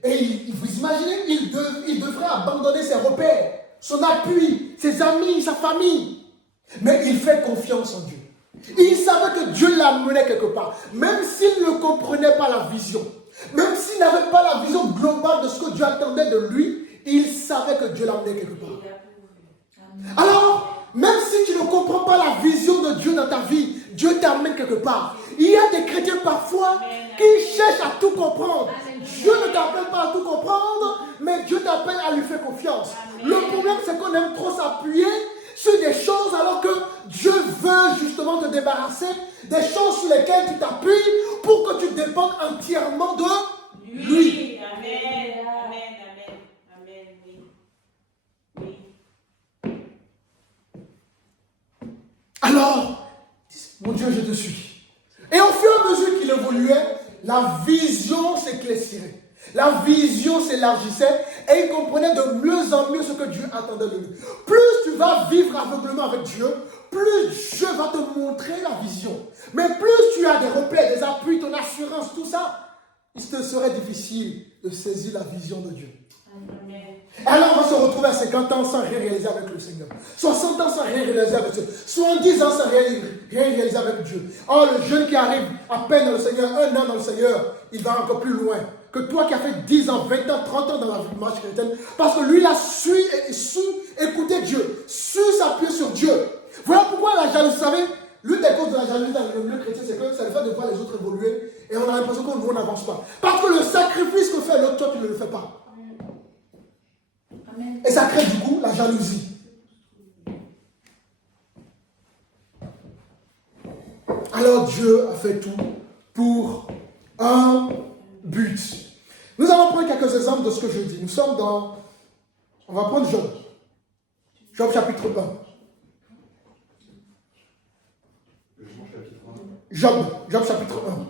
Et vous imaginez, il devrait abandonner ses repères, son appui, ses amis, sa famille. Mais il fait confiance en Dieu. Il savait que Dieu l'amenait quelque part. Même s'il ne comprenait pas la vision, même s'il n'avait pas la vision globale de ce que Dieu attendait de lui, il savait que Dieu l'amenait quelque part. Alors, même si tu ne comprends pas la vision de Dieu dans ta vie, Dieu t'amène quelque part. Il y a des chrétiens parfois qui cherchent à tout comprendre. Dieu ne t'appelle pas à tout comprendre, mais Dieu t'appelle à lui faire confiance. Le problème, c'est qu'on aime trop s'appuyer sur des choses alors que Dieu veut justement te débarrasser des choses sur lesquelles tu t'appuies pour que tu dépendes entièrement de lui. Amen. Amen. Alors, mon Dieu, je te suis. Et au fur et à mesure qu'il évoluait, la vision s'éclaircissait. La vision s'élargissait et il comprenait de mieux en mieux ce que Dieu attendait de lui. Plus tu vas vivre aveuglement avec Dieu, plus Dieu va te montrer la vision. Mais plus tu as des repères, des appuis, ton assurance, tout ça, il te serait difficile de saisir la vision de Dieu. Amen. Alors on va se retrouver à 50 ans sans rien réaliser avec le Seigneur. 60 ans sans rien réaliser avec Dieu. 70 ans sans rien réaliser avec Dieu. Oh, le jeune qui arrive à peine dans le Seigneur, 1 an dans le Seigneur, il va encore plus loin que toi qui as fait 10 ans, 20 ans, 30 ans dans la marche chrétienne. Parce que lui, il a su écouter Dieu, su s'appuyer sur Dieu. Voilà pourquoi la jalousie, vous savez, l'une des causes de la jalousie dans le milieu chrétien, c'est que c'est le fait de voir les autres évoluer et on a l'impression qu'on n'avance pas. Parce que le sacrifice que fait l'autre, toi, tu ne le fais pas. Amen. Et ça crée du coup la jalousie. Alors Dieu a fait tout pour un but. Nous allons prendre quelques exemples de ce que je dis. Nous sommes dans... On va prendre Job. Job chapitre 1. Job chapitre 1.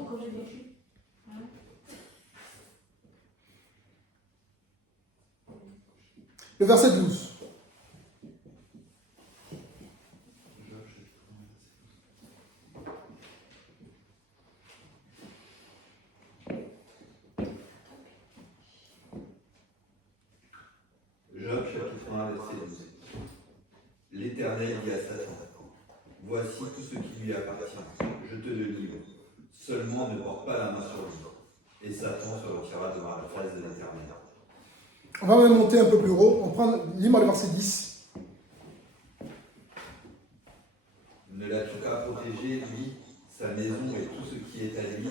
Le verset 12. Job chapitre 1, verset 12. L'Éternel dit à Satan, voici tout ce qui lui appartient, je te le livre. Seulement ne porte pas la main sur lui. Et Satan se retirera devant la face de l'Éternel. On va même monter un peu plus haut. On prend, lis-moi le verset 10. Ne l'as-tu pas protégé, lui, sa maison et tout ce qui est à lui?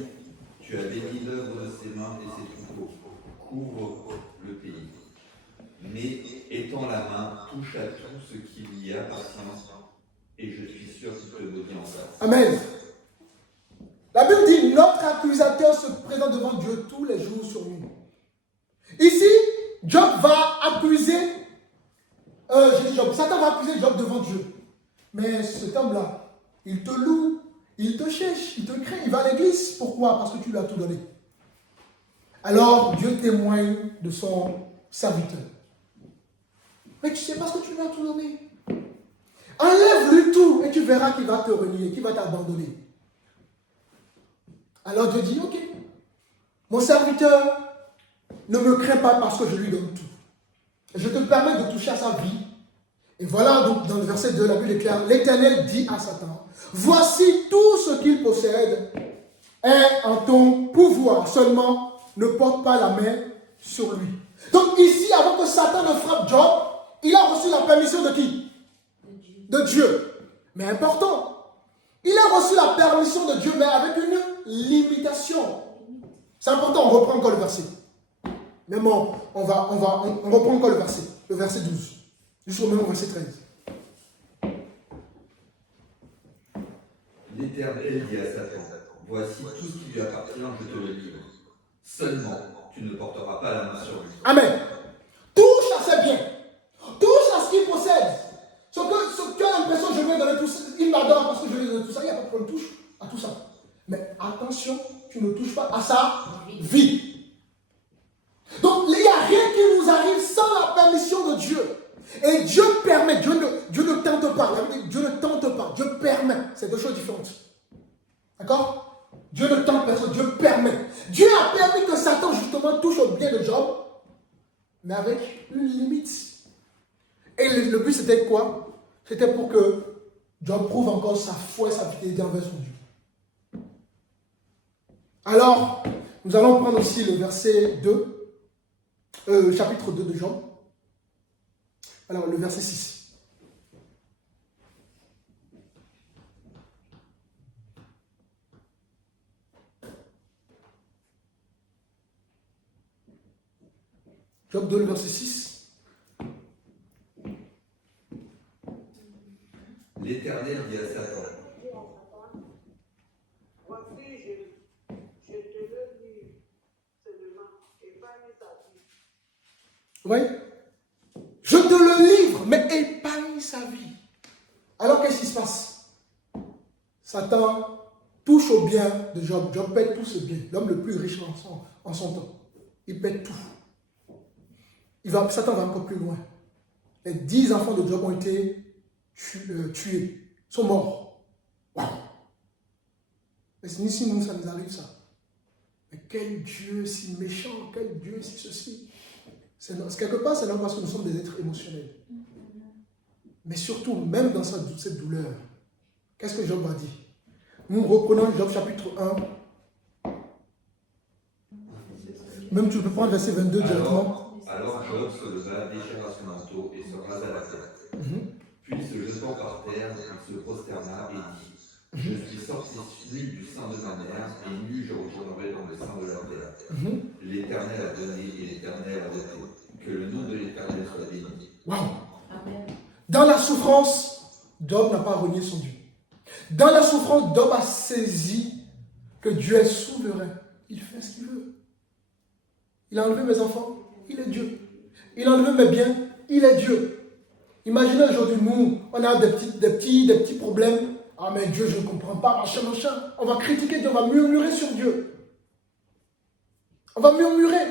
Tu as béni l'œuvre de ses mains et ses troupeaux. Couvre le pays. Mais étends la main, touche à tout ce qui lui appartient, et je suis sûr qu'il te maudit en face. Amen. La Bible dit, notre accusateur se présente devant Dieu tous les jours sur nous. Ici, Job va accuser, Satan va accuser Job devant Dieu. Mais cet homme-là, il te loue, il te cherche, il te craint, il va à l'église. Pourquoi? Parce que tu lui as tout donné. Alors, Dieu témoigne de son serviteur. Mais tu ne sais pas ce que tu lui as tout donné. Enlève-lui tout et tu verras qu'il va te renier, qu'il va t'abandonner. Alors Dieu dit, ok, mon serviteur ne me craint pas parce que je lui donne tout. Je te permets de toucher à sa vie. Et voilà donc dans le verset 2, la Bible est claire, l'Éternel dit à Satan, voici tout ce qu'il possède est en ton pouvoir, seulement ne porte pas la main sur lui. Donc ici, avant que Satan ne frappe Job, il a reçu la permission de qui? De Dieu. Mais important, il a reçu la permission de Dieu, mais avec une limitation. C'est important, on reprend encore le verset. Mais bon, on reprend encore le verset 12, jusqu'au même verset 13. L'Éternel dit à Satan, voici tout ce qui lui appartient, je te le livre. Seulement, tu ne porteras pas la main sur lui. Amen. Touche à ses biens. Touche à ce qu'il possède. Ce que tu as l'impression, je lui ai donné tout ça. Il m'adore parce que je lui ai donné tout ça. Il n'y a pas de problème, touche à tout ça. Mais attention, tu ne touches pas à sa vie. Donc, il n'y a rien qui nous arrive sans la permission de Dieu. Et Dieu permet, Dieu ne tente pas. Dieu ne tente pas, Dieu permet. C'est deux choses différentes. D'accord? Dieu ne tente personne, Dieu permet. Dieu a permis que Satan justement touche au bien de Job, mais avec une limite. Et le but c'était quoi? C'était pour que Job prouve encore sa foi et sa fidélité envers son Dieu. Alors, nous allons prendre aussi le verset 2, chapitre 2 de Job. Alors, le verset 6. Job 2, le verset 6. L'Éternel dit à Satan, voici, je te le livre seulement, épargne ta vie. Oui. Je te le livre, mais épargne sa vie. Alors qu'est-ce qui se passe? Satan touche au bien de Job. Job pète tout ce bien. L'homme le plus riche en son temps. Il pète tout. Satan va encore plus loin. Les 10 enfants de Job ont été tués, sont morts. Waouh! Mais si nous, ça nous arrive ça. Mais quel Dieu si méchant, quel Dieu si ceci. Quelque part, c'est là parce que nous sommes des êtres émotionnels. Mais surtout, même dans cette douleur, qu'est-ce que Job a dit? Nous reprenons Job chapitre 1. Même tu peux prendre verset 22 directement. Alors Job se leva, déchira son manteau et se rasa la tête. Puis se jetant par terre, il se prosterna et dit, Je suis sorti nu du sein de ma mère, et nu je retournerai dans le sein de la terre. L'Éternel a donné et l'Éternel a ôté. Que le nom de l'Éternel soit béni. Waouh! Amen. Dans la souffrance, Job n'a pas renié son Dieu. Dans la souffrance, Job a saisi que Dieu est souverain. Il fait ce qu'il veut. Il a enlevé mes enfants, il est Dieu. Il a enlevé mes biens, il est Dieu. Imaginez aujourd'hui, nous, on a des petits problèmes. Ah mais Dieu, je ne comprends pas, machin. On va critiquer Dieu, on va murmurer sur Dieu. On va murmurer.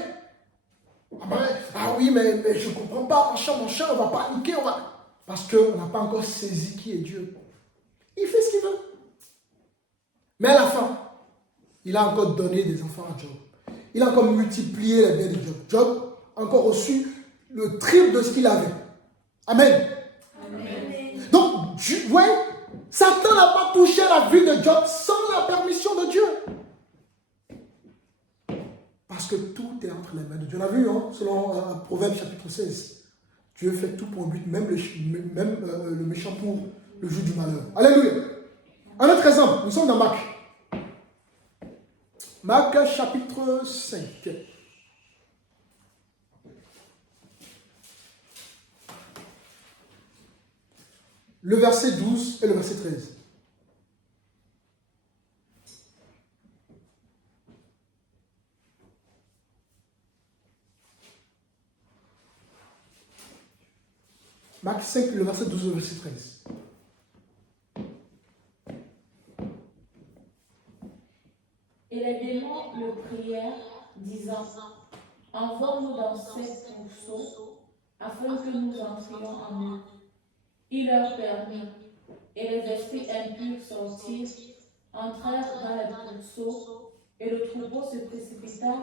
Ah oui, mais je ne comprends pas, machin, on va paniquer, parce qu'on n'a pas encore saisi qui est Dieu. Il fait ce qu'il veut. Mais à la fin, il a encore donné des enfants à Job. Il a encore multiplié les biens de Job. Job a encore reçu le triple de ce qu'il avait. Amen. Amen. Donc, ouais, Satan n'a pas touché la vie de Job sans la permission de Dieu. Parce que tout est entre les mains de Dieu. On a vu, selon Proverbe chapitre 16. Dieu fait tout pour but, même le méchant pour le jour du malheur. Alléluia. Un autre exemple, nous sommes dans Marc. Marc chapitre 5. Le verset 12 et le verset 13. Marc 5, le verset 12 et le verset 13. Et les démons le prièrent, disant, envoie-nous dans ces pourceaux, afin que nous entrions en eux. Il leur permit, et les esprits impurs sortirent, entrèrent dans les pourceaux, et le troupeau se précipita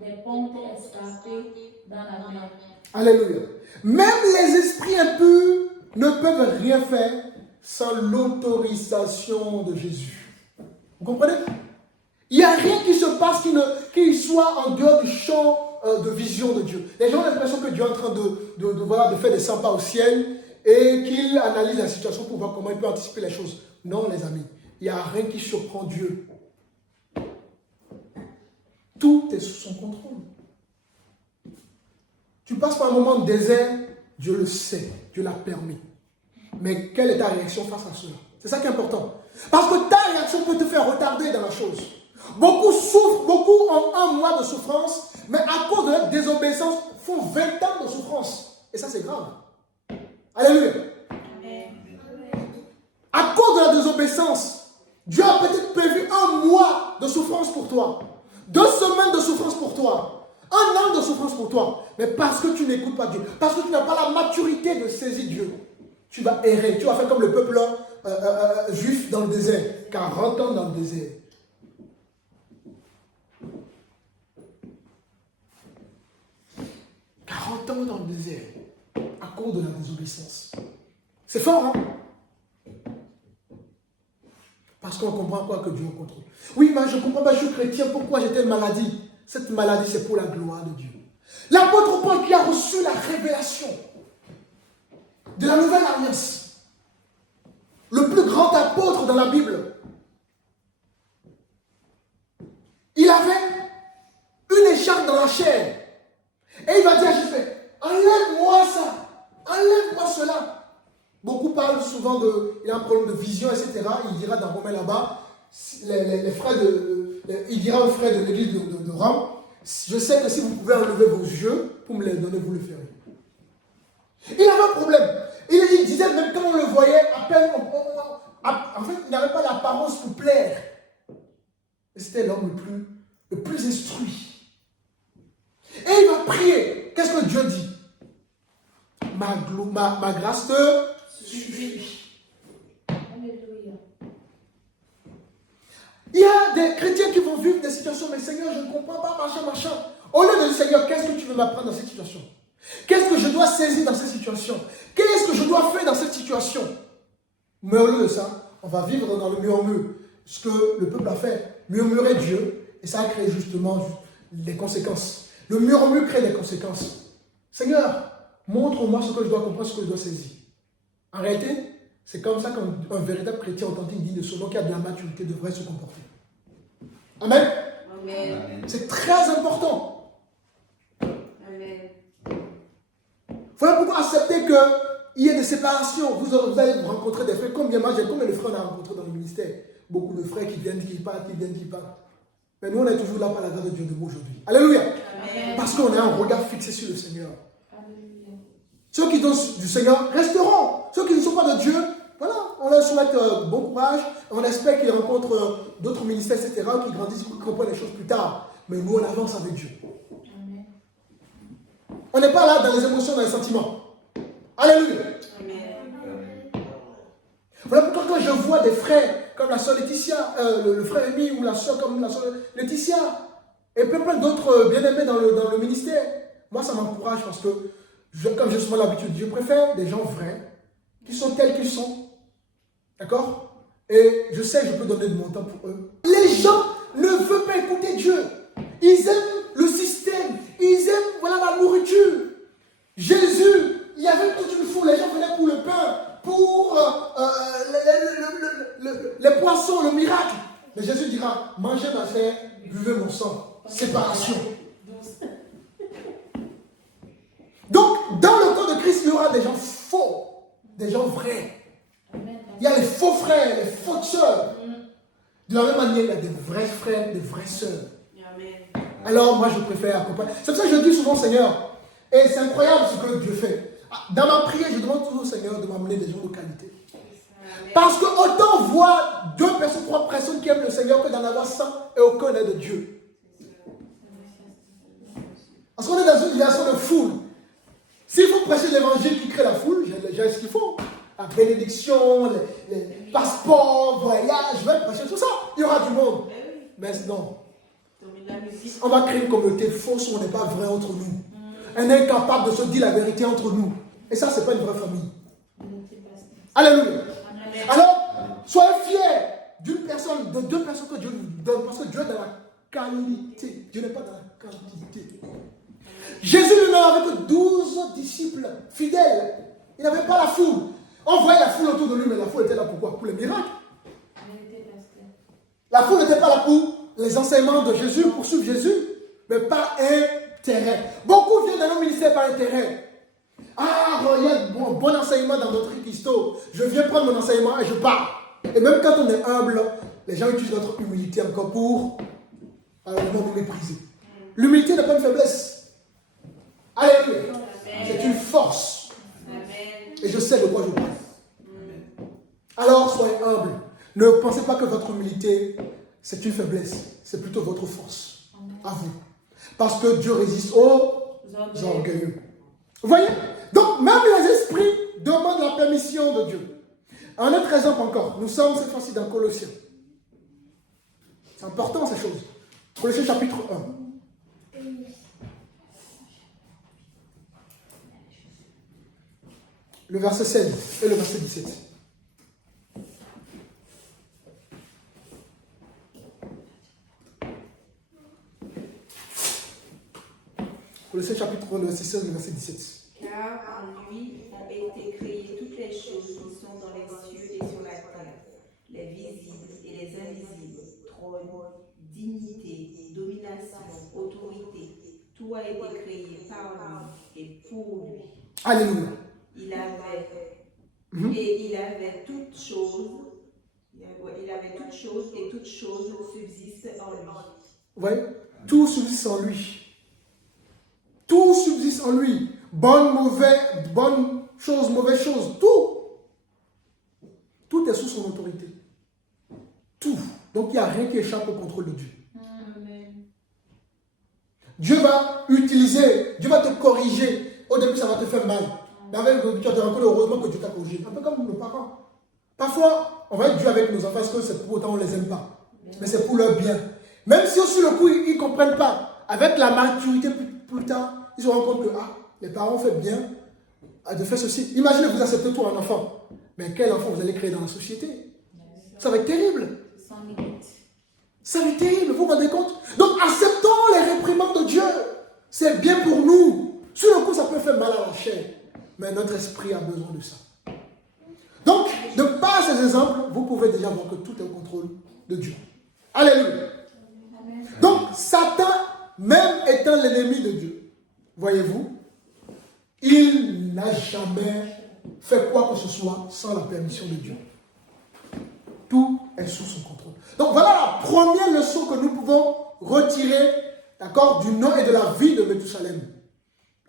des pentes escarpées dans la mer. Alléluia. Même les esprits impurs ne peuvent rien faire sans l'autorisation de Jésus. Vous comprenez? Il n'y a rien qui se passe qui soit en dehors du champ de vision de Dieu. Les gens ont l'impression que Dieu est en train de faire des 100 pas au ciel et qu'il analyse la situation pour voir comment il peut anticiper les choses. Non, les amis, il n'y a rien qui surprend Dieu. Tout est sous son contrôle. Tu passes par un moment de désert, Dieu le sait, Dieu l'a permis. Mais quelle est ta réaction face à cela? C'est ça qui est important. Parce que ta réaction peut te faire retarder dans la chose. Beaucoup souffrent, beaucoup ont un mois de souffrance, mais à cause de leur désobéissance, font 20 ans de souffrance. Et ça, c'est grave. Alléluia. À cause de la désobéissance, Dieu a peut-être prévu un mois de souffrance pour toi, 2 semaines de souffrance pour toi, 1 an de souffrance pour toi. Mais parce que tu n'écoutes pas Dieu, parce que tu n'as pas la maturité de saisir Dieu, tu vas errer. Tu vas faire comme le peuple juif dans le désert, 40 ans dans le désert. Dans le désert à cause de la désobéissance. C'est fort, hein? Parce qu'on comprend quoi que Dieu est contrôle. Oui, mais je ne comprends pas, je suis chrétien, pourquoi j'ai telle maladie? Cette maladie, c'est pour la gloire de Dieu. L'apôtre Paul qui a reçu la révélation de la nouvelle alliance, le plus grand apôtre dans la Bible, il avait une écharpe dans la chair. Et il va dire à Jésus, enlève-moi ça, enlève-moi cela. Beaucoup parlent souvent il a un problème de vision, etc. Il dira dans Romains là-bas, il dira aux frères de l'église de Rome, je sais que si vous pouvez enlever vos yeux pour me les donner, vous le ferez. Il avait un problème. Il disait même quand on le voyait, à peine, en fait, il n'avait pas l'apparence pour plaire. Et c'était l'homme le plus instruit. Et il va prier. Qu'est-ce que Dieu dit? Ma grâce te suffit. Alléluia. Il y a des chrétiens qui vont vivre des situations, mais Seigneur, je ne comprends pas, machin. Au lieu de dire, Seigneur, qu'est-ce que tu veux m'apprendre dans cette situation? Qu'est-ce que je dois saisir dans cette situation? Qu'est-ce que je dois faire dans cette situation? Mais au lieu de ça, on va vivre dans le murmure. Ce que le peuple a fait, murmurer Dieu, et ça a créé justement des conséquences. Le murmure crée des conséquences. Seigneur, montre-moi ce que je dois comprendre, ce que je dois saisir. En réalité, C'est comme ça qu'un véritable chrétien authentique, digne de son nom, qui a de la maturité, devrait se comporter. Amen. Amen. Amen. C'est très important. Amen. Voilà pourquoi accepter qu'il y ait des séparations. Vous allez vous rencontrer des frères. Combien de frères on a rencontrés dans le ministère? Beaucoup de frères qui viennent, qui partent, qui viennent, qui partent. Mais nous, on est toujours là par la grâce de Dieu debout aujourd'hui. Alléluia. Amen. Parce qu'on a un regard fixé sur le Seigneur. Alléluia. Ceux qui sont du Seigneur resteront. Ceux qui ne sont pas de Dieu, voilà, on leur souhaite bon courage. On espère qu'ils rencontrent d'autres ministères, etc., qui grandissent, qui comprennent les choses plus tard. Mais nous, on avance avec Dieu. Amen. On n'est pas là dans les émotions, dans les sentiments. Alléluia. Amen. Voilà pourquoi quand je vois des frères comme la soeur Laetitia, le frère Rémi ou la soeur comme la soeur Laetitia, et plein d'autres bien-aimés dans le ministère, moi ça m'encourage parce que, comme j'ai souvent l'habitude, je préfère des gens vrais, qui sont tels qu'ils sont. D'accord? Et je sais que je peux donner de mon temps pour eux. Les gens ne veulent pas écouter Dieu. Ils aiment le système. Ils aiment la nourriture. Jésus, il y avait toute une foule. Les gens venaient pour le pain, pour les poissons, le miracle. Mais Jésus dira, mangez ma chair, buvez mon sang. Séparation. Donc, dans le corps de Christ, il y aura des gens faux, des gens vrais. Amen. Il y a les faux frères, les fausses sœurs. De la même manière, il y a des vrais frères, des vraies sœurs. Amen. Alors, moi, je préfère accompagner. C'est pour ça que je dis souvent, Seigneur, et c'est incroyable ce que Dieu fait. Dans ma prière, je demande toujours au Seigneur de m'amener des gens de qualité. Parce que autant voir 2 personnes, 3 personnes qui aiment le Seigneur que d'en avoir 100 et aucun n'est de Dieu. Parce qu'on est dans une génération de foule. S'il faut prêcher l'évangile qui crée la foule, j'ai ce qu'il faut. La bénédiction, les passeports, voyages, je vais prêcher tout ça. Il y aura du monde. Mais non. On va créer une communauté fausse où on n'est pas vrai entre nous. On est incapable de se dire la vérité entre nous. Et ça, ce n'est pas une vraie famille. Alléluia. Alors, soyez fiers d'une personne, de 2 personnes que Dieu nous donne. Parce que Dieu est dans la qualité. Dieu n'est pas dans la quantité. Jésus lui-même avec 12 disciples fidèles. Il n'avait pas la foule. On voyait la foule autour de lui, mais la foule était là pourquoi? Pour les miracles. La foule n'était pas là pour les enseignements de Jésus, pour suivre Jésus, mais par intérêt. Beaucoup viennent dans nos ministères par intérêt. Ah, il y a un bon enseignement dans notre Christo. Je viens prendre mon enseignement et je pars. Et même quand on est humble, les gens utilisent notre humilité encore pour nous mépriser. L'humilité n'est pas une faiblesse. Alléluia. C'est une force. Et je sais de quoi je parle. Alors, soyez humbles. Ne pensez pas que votre humilité, c'est une faiblesse. C'est plutôt votre force. À vous. Parce que Dieu résiste aux orgueilleux. Vous voyez? Donc, même les esprits demandent la permission de Dieu. Un autre exemple encore. Nous sommes cette fois-ci dans Colossiens. C'est important ces choses. Colossiens chapitre 1. Le verset 16 et le verset 17. Colossiens chapitre 1, le verset 16 et le verset 17. Car en lui ont été créées toutes les choses qui sont dans les cieux et sur la terre, les visibles et les invisibles, trône, dignité, domination, autorité. Tout a été créé par lui et pour lui. Alléluia. Il avait toutes choses. Il avait toutes choses et toutes choses subsistent en lui. Vous voyez? Tout subsiste en lui. Tout subsiste en lui. Bonne chose, mauvaise chose. Tout. Tout est sous son autorité. Tout. Donc il n'y a rien qui échappe au contrôle de Dieu. Amen. Dieu va utiliser, Dieu va te corriger. Au début, ça va te faire mal. Mais avec le temps, tu vas te rendre compte, heureusement que Dieu t'a corrigé. Un peu comme nos parents. Parfois, on va être dur avec nos enfants parce que c'est pour autant on ne les aime pas. Mais c'est pour leur bien. Même si sur le coup, ils ne comprennent pas. Avec la maturité plus tard, ils se rendent compte que les parents ont fait bien de faire ceci. Imaginez, vous acceptez tout un enfant. Mais quel enfant vous allez créer dans la société? Ça va être terrible. Sans limite. Ça va être terrible, vous vous rendez compte? Donc acceptons les réprimandes de Dieu. C'est bien pour nous. Sur le coup, ça peut faire mal à la chair. Mais notre esprit a besoin de ça. Donc, de ces exemples, vous pouvez déjà voir que tout est au contrôle de Dieu. Alléluia. Donc, Satan, même étant l'ennemi de Dieu, voyez-vous, il n'a jamais fait quoi que ce soit sans la permission de Dieu. Tout est sous son contrôle. Donc, voilà la première leçon que nous pouvons retirer, d'accord, du nom et de la vie de Methushalem.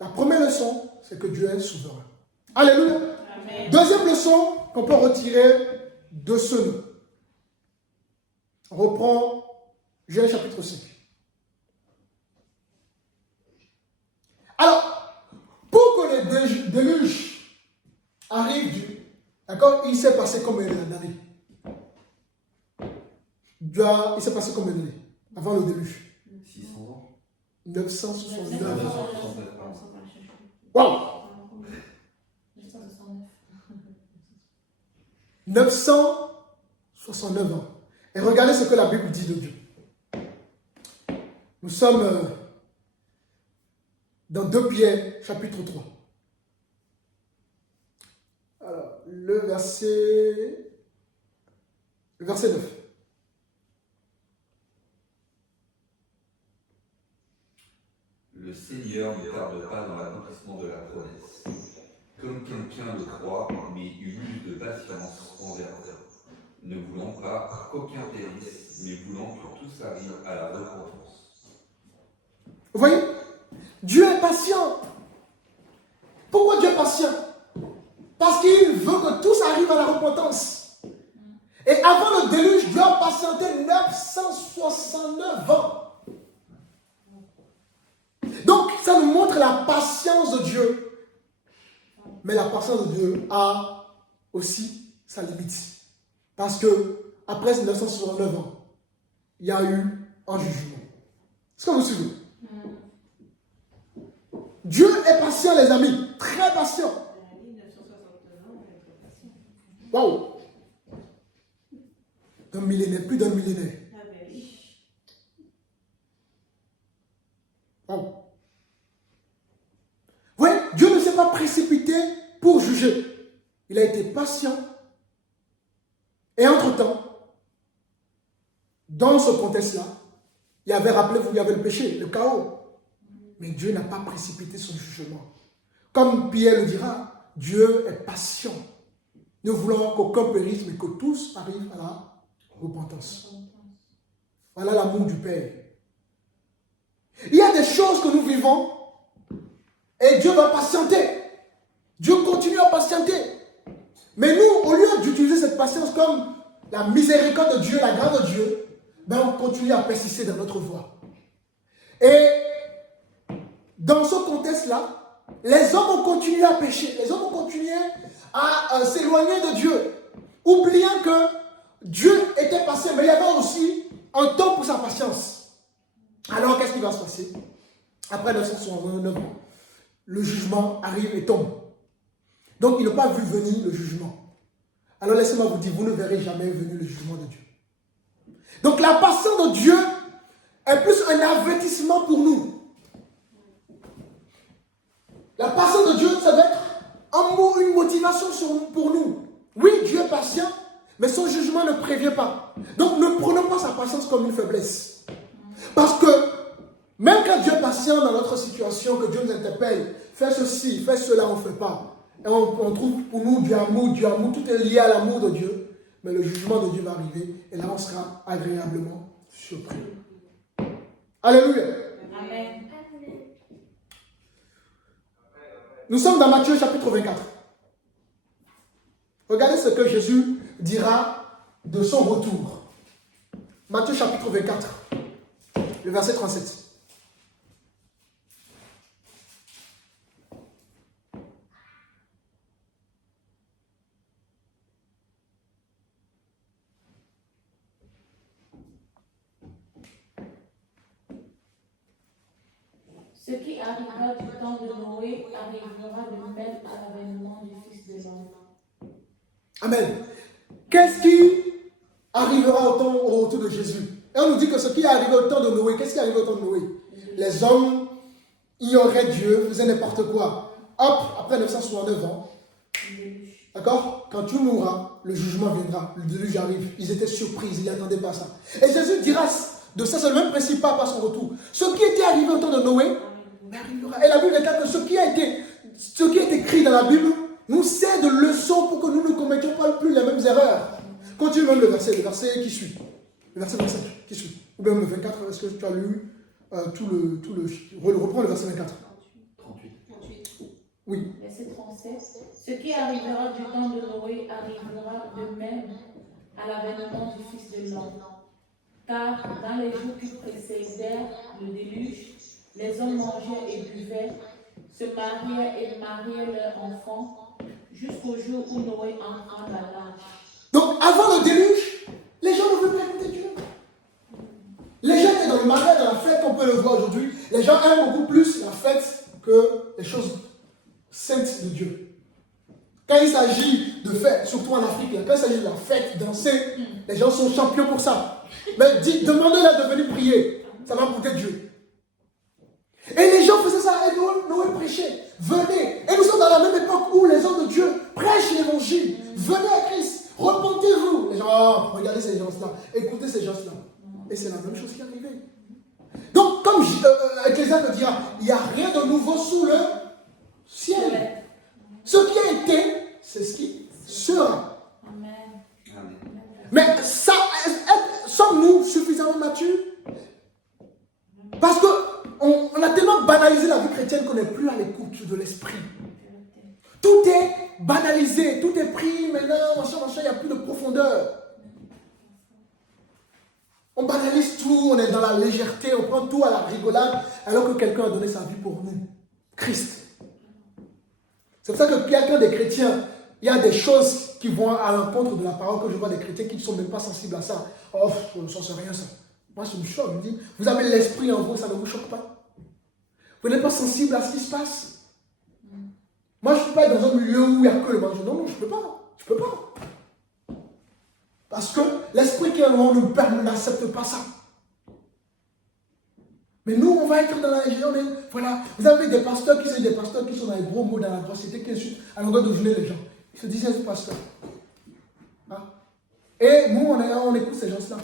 La première leçon, c'est que Dieu est souverain. Alléluia. Amen. Deuxième leçon qu'on peut retirer de ce nom. On reprend Genèse chapitre 5. Alors, pour que le déluge arrive, d'accord, il s'est passé combien d'années? Il s'est passé combien d'années avant le déluge? 600 ans. 969 ans. 969 ans. Waouh! 969 ans. Et regardez ce que la Bible dit de Dieu. Nous sommes dans 2 Pierre, chapitre 3. Alors, le verset 9. Le Seigneur ne tarde pas dans l'accomplissement de la promesse, comme quelqu'un le croit, mais il use de patience envers eux, ne voulant pas qu'aucun périsse, mais voulant que tous arrivent à la repentance. Vous voyez? Dieu est patient. Pourquoi Dieu est patient? Parce qu'il veut que tous arrivent à la repentance. Et avant le déluge, Dieu a patienté 969 ans. Donc, ça nous montre la patience de Dieu. Mais la patience de Dieu a aussi sa limite. Parce que, après 969 ans, il y a eu un jugement. Est-ce que vous suivez? Dieu est patient, les amis. Très patient. Waouh! D'un millénaire, plus d'un millénaire. Waouh! Oui, Dieu ne s'est pas précipité pour juger. Il a été patient. Et entre-temps, dans ce contexte-là, il y avait, rappelez-vous, il y avait le péché, le chaos. Mais Dieu n'a pas précipité son jugement. Comme Pierre le dira, Dieu est patient, ne voulant qu'aucun périsse, mais que tous arrivent à la repentance. Voilà l'amour du Père. Il y a des choses que nous vivons et Dieu va patienter. Dieu continue à patienter. Mais nous, au lieu d'utiliser cette patience comme la miséricorde de Dieu, la grâce de Dieu, ben on continue à persister dans notre voie. Et dans ce contexte-là, les hommes ont continué à pécher. Les hommes ont continué à s'éloigner de Dieu, oubliant que Dieu était patient, mais il y avait aussi un temps pour sa patience. Alors, qu'est-ce qui va se passer? Après 969 ans, le jugement arrive et tombe. Donc, ils n'ont pas vu venir le jugement. Alors, laissez-moi vous dire, vous ne verrez jamais venir le jugement de Dieu. Donc, la patience de Dieu est plus un avertissement pour nous. La patience de Dieu, ça va être un mot, une motivation pour nous. Oui, Dieu est patient, mais son jugement ne prévient pas. Donc, ne prenons pas sa patience comme une faiblesse. Parce que, même quand Dieu est patient dans notre situation, que Dieu nous interpelle, fais ceci, fais cela, on ne fait pas. Et on trouve pour nous du amour, tout est lié à l'amour de Dieu. Mais le jugement de Dieu va arriver et là on sera agréablement surpris. Alléluia. Amen. Nous sommes dans Matthieu chapitre 24. Regardez ce que Jésus dira de son retour. Matthieu chapitre 24, le verset 37. Ce qui arrivera du temps de Noé arrivera de même à l'avènement du Fils de l'homme. Amen. Qu'est-ce qui arrivera au retour de Jésus? Et on nous dit que ce qui est arrivé au temps de Noé, qu'est-ce qui est arrivé au temps de Noé? Les hommes ignoraient Dieu, faisaient n'importe quoi. Hop, après 969 ans, D'accord? Quand tu mourras, le jugement viendra, le déluge arrive. Ils étaient surpris, ils n'attendaient pas ça. Et Jésus dira de ça, c'est le même principe par son retour. Ce qui était arrivé au temps de Noé, arrivera. Et la Bible déclare que ce qui est écrit dans la Bible nous sert de leçon pour que nous ne commettions pas plus les mêmes erreurs. Continue même le verset qui suit. Le verset 25 qui suit. Ou bien le 24, est-ce que tu as lu reprends le verset 24. 38. Oui. Verset 37. Ce qui arrivera du temps de Noé arrivera de même à l'avènement du Fils de l'homme. Car dans les jours qui précédèrent le déluge, les hommes mangeaient et buvaient, se mariaient et mariaient leurs enfants, jusqu'au jour où Noé entra dans l'arche. Donc avant le déluge, les gens ne veulent pas écouter Dieu. Les gens étaient dans le mariage, dans la fête, on peut le voir aujourd'hui. Les gens aiment beaucoup plus la fête que les choses saintes de Dieu. Quand il s'agit de fête, surtout en Afrique, quand il s'agit de la fête, danser, les gens sont champions pour ça. Mais demandez-leur de venir prier, ça va goûter Dieu. Et les gens faisaient ça, et Noé prêchait. Venez. Et nous sommes dans la même époque où les hommes de Dieu prêchent l'évangile. Venez à Christ, repentez-vous. Les gens, regardez ces gens-là, écoutez ces gens-là. Et c'est la même chose qui est arrivée. Donc, comme Ecclésiaste le dira, il n'y a rien de nouveau sous le ciel. Ce qui a été, c'est ce qui sera. Amen. Mais ça, sommes-nous suffisamment matures? Parce qu'on a tellement banalisé la vie chrétienne qu'on n'est plus à l'écoute de l'esprit. Tout est banalisé, tout est pris maintenant, machin, il n'y a plus de profondeur. On banalise tout, on est dans la légèreté, on prend tout à la rigolade, alors que quelqu'un a donné sa vie pour nous. Christ. C'est pour ça que quelqu'un des chrétiens, il y a des choses qui vont à l'encontre de la parole, que je vois des chrétiens qui ne sont même pas sensibles à ça. Oh, ça c'est rien ça. Moi, ça me choque. Je me dis, vous avez l'esprit en vous, ça ne vous choque pas. Vous n'êtes pas sensible à ce qui se passe. Moi, je ne peux pas être dans un milieu où il n'y a que le mangeur. Non, je ne peux pas. Je ne peux pas. Parce que l'esprit qui est en nous n'accepte pas ça. Mais nous, on va être dans la voilà. Vous avez des pasteurs qui sont dans les gros mots, dans la grossièreté, qui insultent à longueur de journée les gens. Ils se disent, c'est pasteur. Hein? Et nous, on écoute ces gens-là.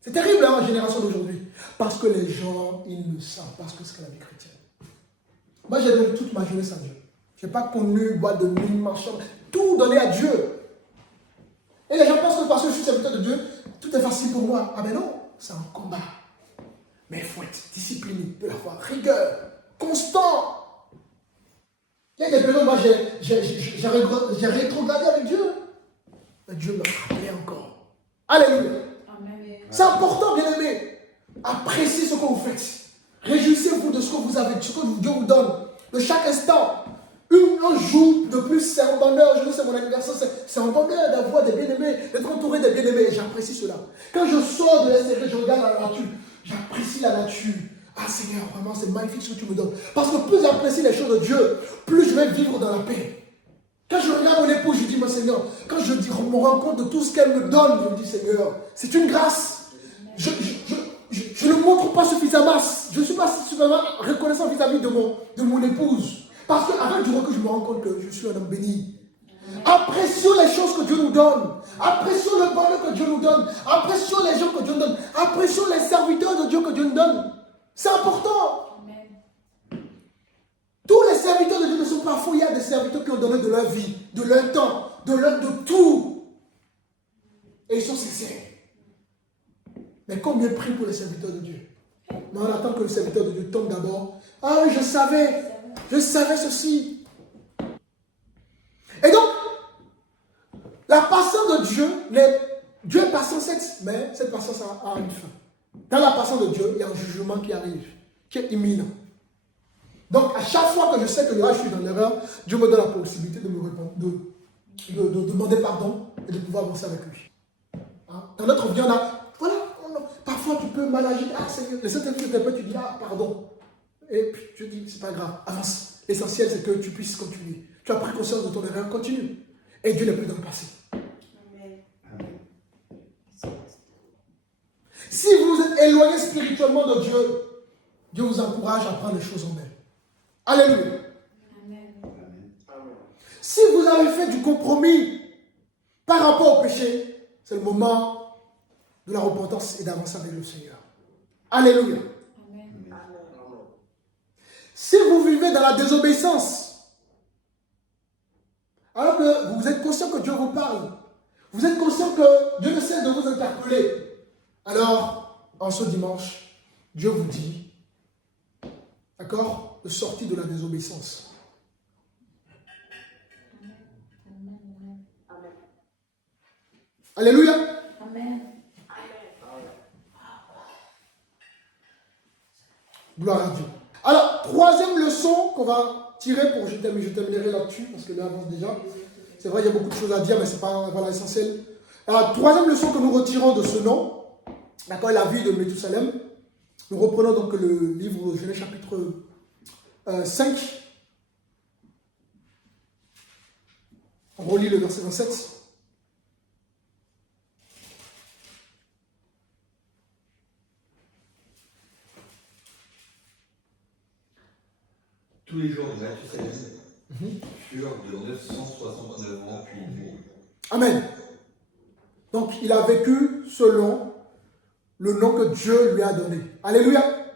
C'est terrible en génération d'aujourd'hui. Parce que les gens, ils ne savent pas ce que c'est que la vie chrétienne. Moi, j'ai donné toute ma jeunesse à Dieu. Je n'ai pas connu boîte de nuit, machin. Tout donné à Dieu. Et les gens pensent que parce que je suis serviteur de Dieu, tout est facile pour moi. Ah ben non, c'est un combat. Mais il faut être discipliné, il faut avoir rigueur, constant. Il y a des périodes, moi j'ai rétrogradé avec Dieu. Mais Dieu me rappelait encore. Alléluia. Amen. C'est important, bien aimé. Appréciez ce que vous faites. Réjouissez-vous de ce que vous avez, de ce que Dieu vous donne. De chaque instant. Un jour de plus, c'est un bonheur. Aujourd'hui, c'est mon anniversaire. C'est un bonheur d'avoir des bien-aimés, d'être entouré des bien-aimés. Et j'apprécie cela. Quand je sors de l'extérieur, je regarde la nature. J'apprécie la nature. Ah Seigneur, vraiment, c'est magnifique ce que tu me donnes. Parce que plus j'apprécie les choses de Dieu, plus je vais vivre dans la paix. Quand je regarde mon épouse, je dis, mon Seigneur, quand je me rends compte de tout ce qu'elle me donne, je me dis, Seigneur, c'est une grâce. Je ne montre pas suffisamment. Je ne suis pas suffisamment reconnaissant vis-à-vis de mon épouse. Parce qu'avec du recul, je me rends compte que je suis un homme béni. Apprécions les choses que Dieu nous donne. Apprécions le bonheur que Dieu nous donne. Apprécions les gens que Dieu nous donne. Apprécions les serviteurs de Dieu que Dieu nous donne. C'est important. Amen. Tous les serviteurs de Dieu ne sont pas fous. Il y a des serviteurs qui ont donné de leur vie, de leur temps, de tout. Et ils sont sincères. Mais combien prie pour les serviteurs de Dieu? Mais on attend que le serviteur de Dieu tombe d'abord. Ah oui, je savais ceci. Et donc, la patience de Dieu, Dieu est patient, mais cette patience a une fin. Dans la patience de Dieu, il y a un jugement qui arrive, qui est imminent. Donc, à chaque fois que je sais que là, je suis dans l'erreur, Dieu me donne la possibilité de me répondre, de demander pardon et de pouvoir avancer avec lui. Hein? Dans notre vie, parfois tu peux mal agir. Ah, Seigneur, les certaines choses, tu dis, ah, pardon. Et puis tu dis, c'est pas grave, avance. L'essentiel, c'est que tu puisses continuer. Tu as pris conscience de ton erreur, continue. Et Dieu n'est plus dans le passé. Amen. Si vous vous êtes éloigné spirituellement de Dieu, Dieu vous encourage à prendre les choses en main. Alléluia. Amen. Si vous avez fait du compromis par rapport au péché, c'est le moment de la repentance et d'avancer avec le Seigneur. Alléluia. Amen. Si vous vivez dans la désobéissance, alors que vous êtes conscient que Dieu vous parle, vous êtes conscient que Dieu essaie de vous interpeller, alors, en ce dimanche, Dieu vous dit, d'accord, de sortir de la désobéissance. Alléluia. Amen. Gloire à Dieu. Alors, troisième leçon qu'on va tirer pour je terminerai là-dessus, parce que là avance déjà. C'est vrai, il y a beaucoup de choses à dire, mais ce n'est pas voilà, essentiel. Alors, troisième leçon que nous retirons de ce nom, d'accord, la vie de Méthusalem. Nous reprenons donc le livre de Genèse chapitre 5. On relit le verset 27. Tous les jours de Mathusalem furent de 969 ans, puis il mourut. Amen. Donc, il a vécu selon le nom que Dieu lui a donné. Alléluia.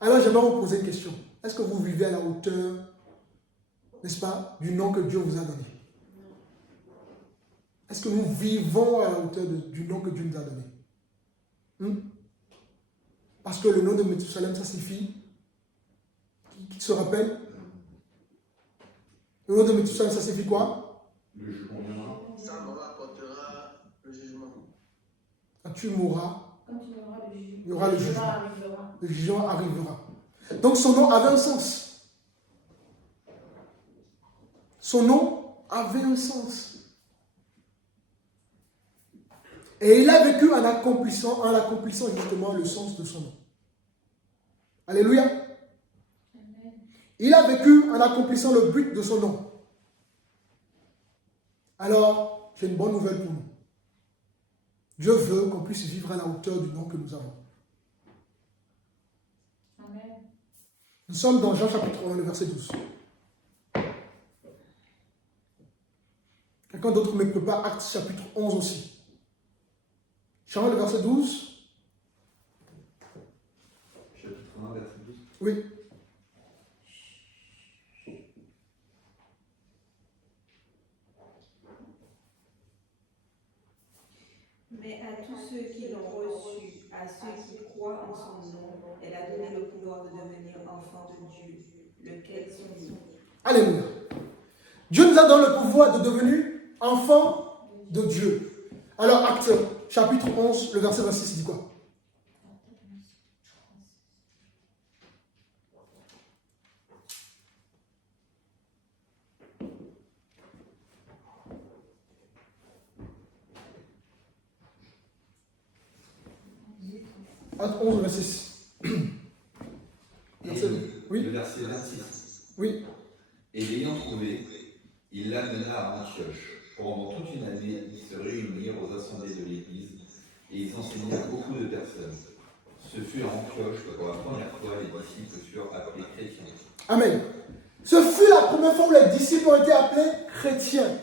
Alors, j'aimerais vous poser une question. Est-ce que vous vivez à la hauteur, n'est-ce pas, du nom que Dieu vous a donné? Est-ce que nous vivons à la hauteur du nom que Dieu nous a donné? Parce que le nom de Méthusalem, ça signifie, qui se rappelle? Le nom de Méthusalem, ça signifie quoi? Le jugement. Ça me rapportera le jugement. Quand tu mourras, Quand tu auras le jugement, il y aura le jugement. arrivera. Le jugement arrivera. Donc son nom avait un sens. Son nom avait un sens. Et il a vécu en accomplissant justement le sens de son nom. Alléluia. Amen. Il a vécu en accomplissant le but de son nom. Alors, j'ai une bonne nouvelle pour nous. Dieu veut qu'on puisse vivre à la hauteur du nom que nous avons. Amen. Nous sommes dans Jean chapitre 1, le verset 12. Quelqu'un d'autre me prépare Actes chapitre 11 aussi. Jean, le verset 12. Chapitre 1, verset 12. Oui. Mais à tous ceux qui l'ont reçu, à ceux qui croient en son nom, elle a donné le pouvoir de devenir enfants de Dieu, lequel sont nous. Alléluia. Dieu nous a donné le pouvoir de devenir enfants de Dieu. Alors, Actes chapitre 11, le verset 26 dit quoi? Actes 11, verset 6. Oui. Le verset 26. Oui. Et l'ayant trouvé, il l'amena à Antioche. Pendant toute une année, ils se réunirent aux assemblées de l'Église et ils enseignèrent beaucoup de personnes. Ce fut à Antioche que pour la première fois les disciples furent appelés chrétiens. Amen. Ce fut la première fois où les disciples ont été appelés chrétiens.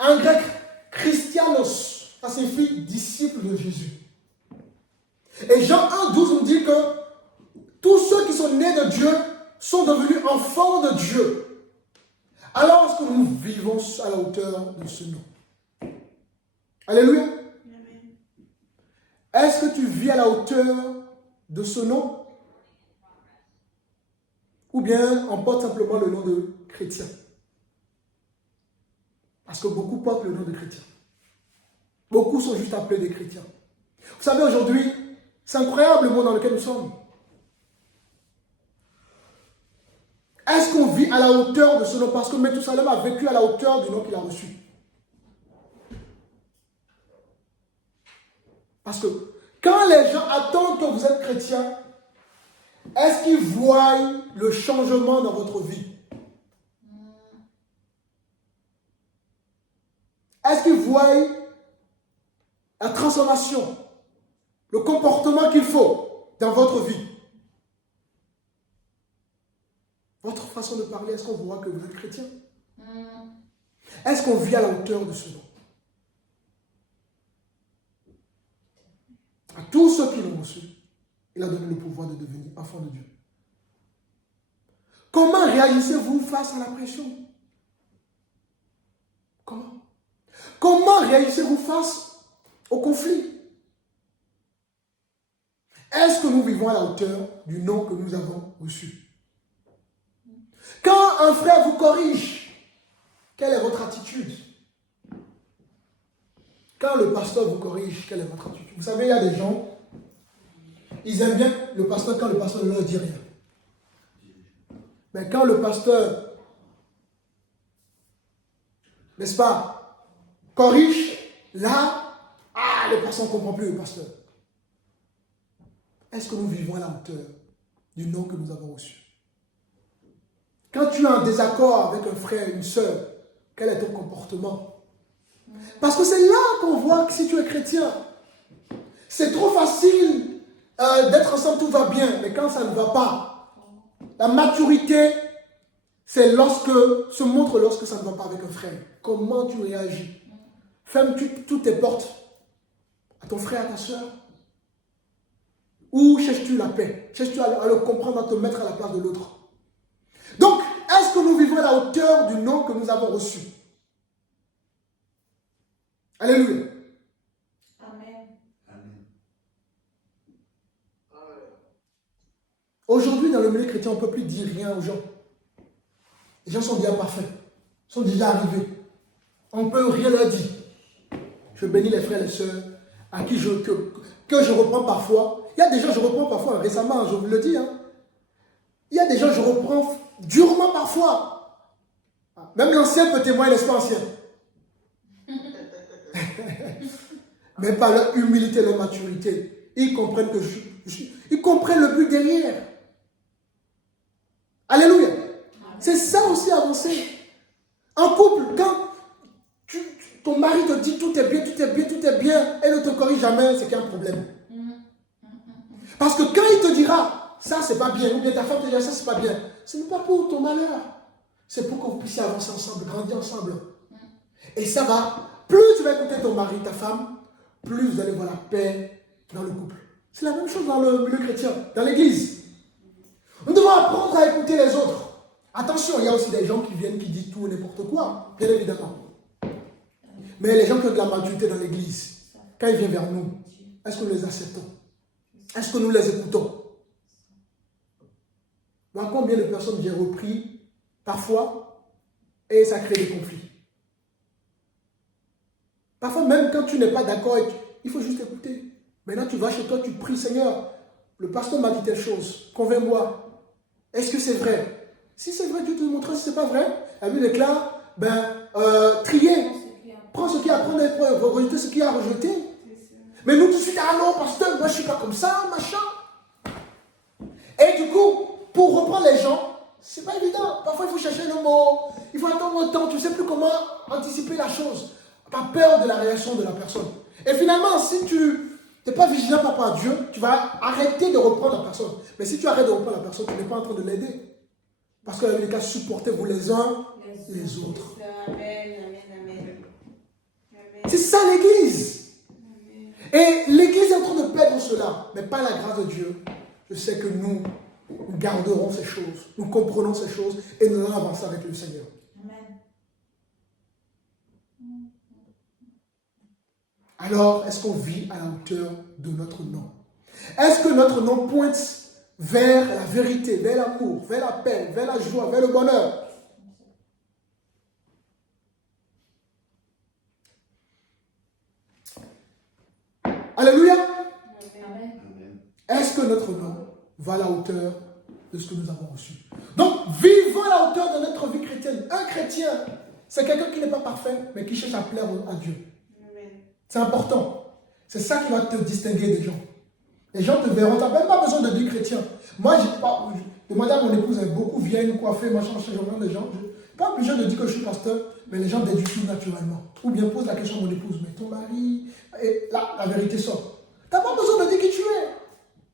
En grec, Christianos, ça signifie disciples de Jésus. Et Jean 1, 12 nous dit que tous ceux qui sont nés de Dieu sont devenus enfants de Dieu. Alors, est-ce que nous vivons à la hauteur de ce nom? Alléluia. Amen. Est-ce que tu vis à la hauteur de ce nom? Ou bien on porte simplement le nom de chrétien? Parce que beaucoup portent le nom de chrétien. Beaucoup sont juste appelés des chrétiens. Vous savez, aujourd'hui, c'est incroyable le monde dans lequel nous sommes. Est-ce qu'on vit à la hauteur de ce nom? Parce que Méthusalem a vécu à la hauteur du nom qu'il a reçu. Parce que quand les gens attendent que vous êtes chrétien, est-ce qu'ils voient le changement dans votre vie? Est-ce qu'ils voient la transformation, le comportement qu'il faut dans votre vie? Votre façon de parler, est-ce qu'on voit que vous êtes chrétien? Est-ce qu'on vit à la hauteur de ce nom? À tous ceux qui l'ont reçu, il a donné le pouvoir de devenir enfants de Dieu. Comment réagissez-vous face à la pression? Comment? Comment réagissez-vous face au conflit? Est-ce que nous vivons à la hauteur du nom que nous avons reçu? Quand un frère vous corrige, quelle est votre attitude? Quand le pasteur vous corrige, quelle est votre attitude? Vous savez, il y a des gens, ils aiment bien le pasteur quand le pasteur ne leur dit rien. Mais quand le pasteur, n'est-ce pas, corrige, là, le pasteur ne comprend plus le pasteur. Est-ce que nous vivons à la hauteur du nom que nous avons reçu? Quand tu es en désaccord avec un frère, une sœur, quel est ton comportement? Parce que c'est là qu'on voit que si tu es chrétien, c'est trop facile d'être ensemble, tout va bien, mais quand ça ne va pas, la maturité, se montre lorsque ça ne va pas avec un frère. Comment tu réagis? Fermes-tu toutes tes portes à ton frère, à ta sœur? Ou cherches-tu la paix? Cherches-tu à le comprendre, à te mettre à la place de l'autre? Donc, est-ce que nous vivons à la hauteur du nom que nous avons reçu? Alléluia. Amen. Amen. Aujourd'hui, dans le milieu chrétien, on ne peut plus dire rien aux gens. Les gens sont déjà parfaits, sont déjà arrivés. On ne peut rien leur dire. Je bénis les frères et les sœurs à qui que je reprends parfois. Il y a des gens, je reprends parfois, récemment, je vous le dis. Il y a des gens, je reprends durement parfois. Même l'ancien peut témoigner, n'est-ce pas, ancien? Mais par leur humilité, leur maturité, ils comprennent que ils comprennent le but derrière. Alléluia. C'est ça aussi avancer. En couple, quand ton mari te dit tout est bien, tout est bien, tout est bien, et ne te corrige jamais, c'est qu'il y a un problème. Parce que quand il te dira, ça c'est pas bien, ou bien ta femme te dira, ça c'est pas bien, ce n'est pas pour ton malheur. C'est pour que vous puissiez avancer ensemble, grandir ensemble. Et ça va, plus tu vas écouter ton mari, ta femme, plus vous allez voir la paix dans le couple. C'est la même chose dans le milieu chrétien, dans l'église. Nous devons apprendre à écouter les autres. Attention, il y a aussi des gens qui viennent, qui disent tout et n'importe quoi, bien évidemment. Mais les gens qui ont de la maturité dans l'église, quand ils viennent vers nous, est-ce que nous les acceptons? Est-ce que nous les écoutons? Voilà combien de personnes viennent repris, parfois, et ça crée des conflits. Parfois, même quand tu n'es pas d'accord, il faut juste écouter. Maintenant, tu vas chez toi, tu pries, Seigneur, le pasteur m'a dit telle chose, convainc-moi. Est-ce que c'est vrai? Si c'est vrai, Dieu te montrera. Si ce n'est pas vrai, la Bible déclare, trier. Prends ce qui a à prendre, rejeter ce qui a à rejeter. Mais nous, tout de suite, ah non, pasteur, moi je ne suis pas comme ça, machin. Et du coup, pour reprendre les gens, c'est pas évident. Parfois, il faut chercher le mot, il faut attendre un temps, tu ne sais plus comment anticiper la chose. Par peur de la réaction de la personne. Et finalement, si tu n'es pas vigilant par rapport à Dieu, tu vas arrêter de reprendre la personne. Mais si tu arrêtes de reprendre la personne, tu n'es pas en train de l'aider. Parce que la Bible dit, supportez-vous les uns les autres. Amen, amen, amen. C'est ça l'église. Et l'église est en train de perdre cela. Mais par la grâce de Dieu, je sais que nous garderons ces choses. Nous comprenons ces choses et nous allons avancer avec le Seigneur. Amen. Alors, est-ce qu'on vit à la hauteur de notre nom? Est-ce que notre nom pointe vers la vérité, vers l'amour, vers la paix, vers la joie, vers le bonheur? Alléluia. Amen. Amen. Est-ce que notre nom va à la hauteur de ce que nous avons reçu? Donc, vivons à la hauteur de notre vie chrétienne. Un chrétien, c'est quelqu'un qui n'est pas parfait, mais qui cherche à plaire à Dieu. Amen. C'est important. C'est ça qui va te distinguer des gens. Les gens te verront. Tu n'as même pas besoin de dire chrétien. Moi, je demandais à mon épouse, beaucoup viennent coiffer, machin, machin, je regarde les gens. Je n'ai pas obligé de dire que je suis pasteur, mais les gens déduisent tout naturellement. Ou bien pose la question à mon épouse, mais ton mari, et là, la vérité sort. Tu n'as pas besoin de dire qui tu es.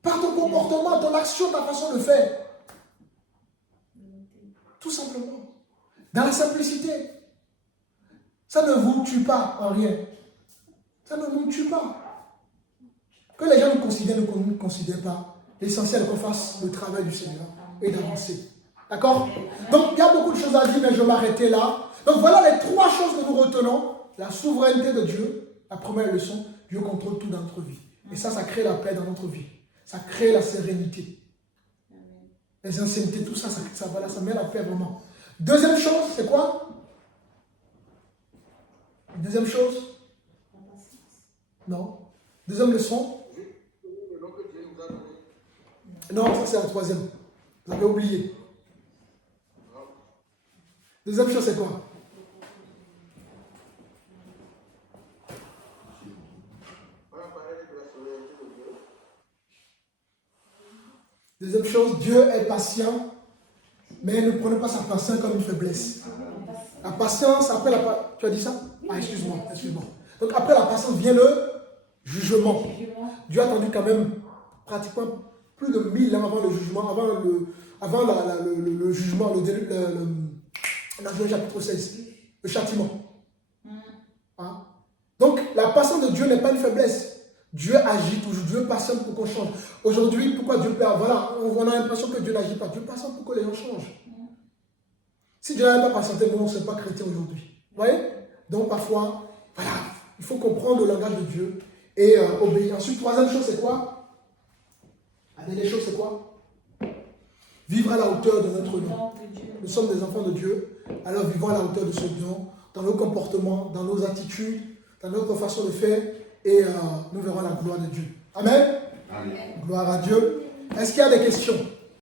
Par ton comportement, ton action, ta façon de faire. Tout simplement. Dans la simplicité. Ça ne vous tue pas en rien. Ça ne nous tue pas. Que les gens nous considèrent ou qu'on ne nous considère pas, l'essentiel est qu'on fasse le travail du Seigneur et d'avancer. D'accord? Donc, il y a beaucoup de choses à dire, mais je vais m'arrêter là. Donc, voilà les 3 choses que nous retenons. La souveraineté de Dieu, la première leçon, Dieu contrôle tout dans notre vie. Et ça crée la paix dans notre vie. Ça crée la sérénité. Les anciennetés, tout ça, ça met la paix vraiment. Deuxième chose, c'est quoi? Deuxième chose? Non. Deuxième leçon? Non, ça c'est la troisième. Vous avez oublié. Deuxième chose, c'est quoi? Deuxième chose, Dieu est patient, mais ne prenez pas sa patience comme une faiblesse. La patience, après la patience, tu as dit ça? Ah, excuse-moi. Donc après la patience vient le jugement. Dieu a attendu quand même pratiquement plus de 1000 ans avant le jugement, avant le jugement, dans Genèse chapitre 16, le châtiment. Hein? Donc la patience de Dieu n'est pas une faiblesse. Dieu agit toujours, Dieu patiente pour qu'on change. Aujourd'hui, pourquoi Dieu perd? Voilà, on a l'impression que Dieu n'agit pas. Dieu patiente pour que les gens changent. Si Dieu n'avait pas patienté, nous ne sommes pas chrétiens aujourd'hui. Vous voyez? Donc parfois, voilà, il faut comprendre le langage de Dieu et obéir. Ensuite, troisième chose, c'est quoi? La dernière chose, c'est quoi? Vivre à la hauteur de notre nom. Nous sommes des enfants de Dieu, alors vivons à la hauteur de ce nom, dans nos comportements, dans nos attitudes, dans notre façon de faire, et nous verrons la gloire de Dieu. Amen. Amen. Gloire à Dieu. Est-ce qu'il y a des questions?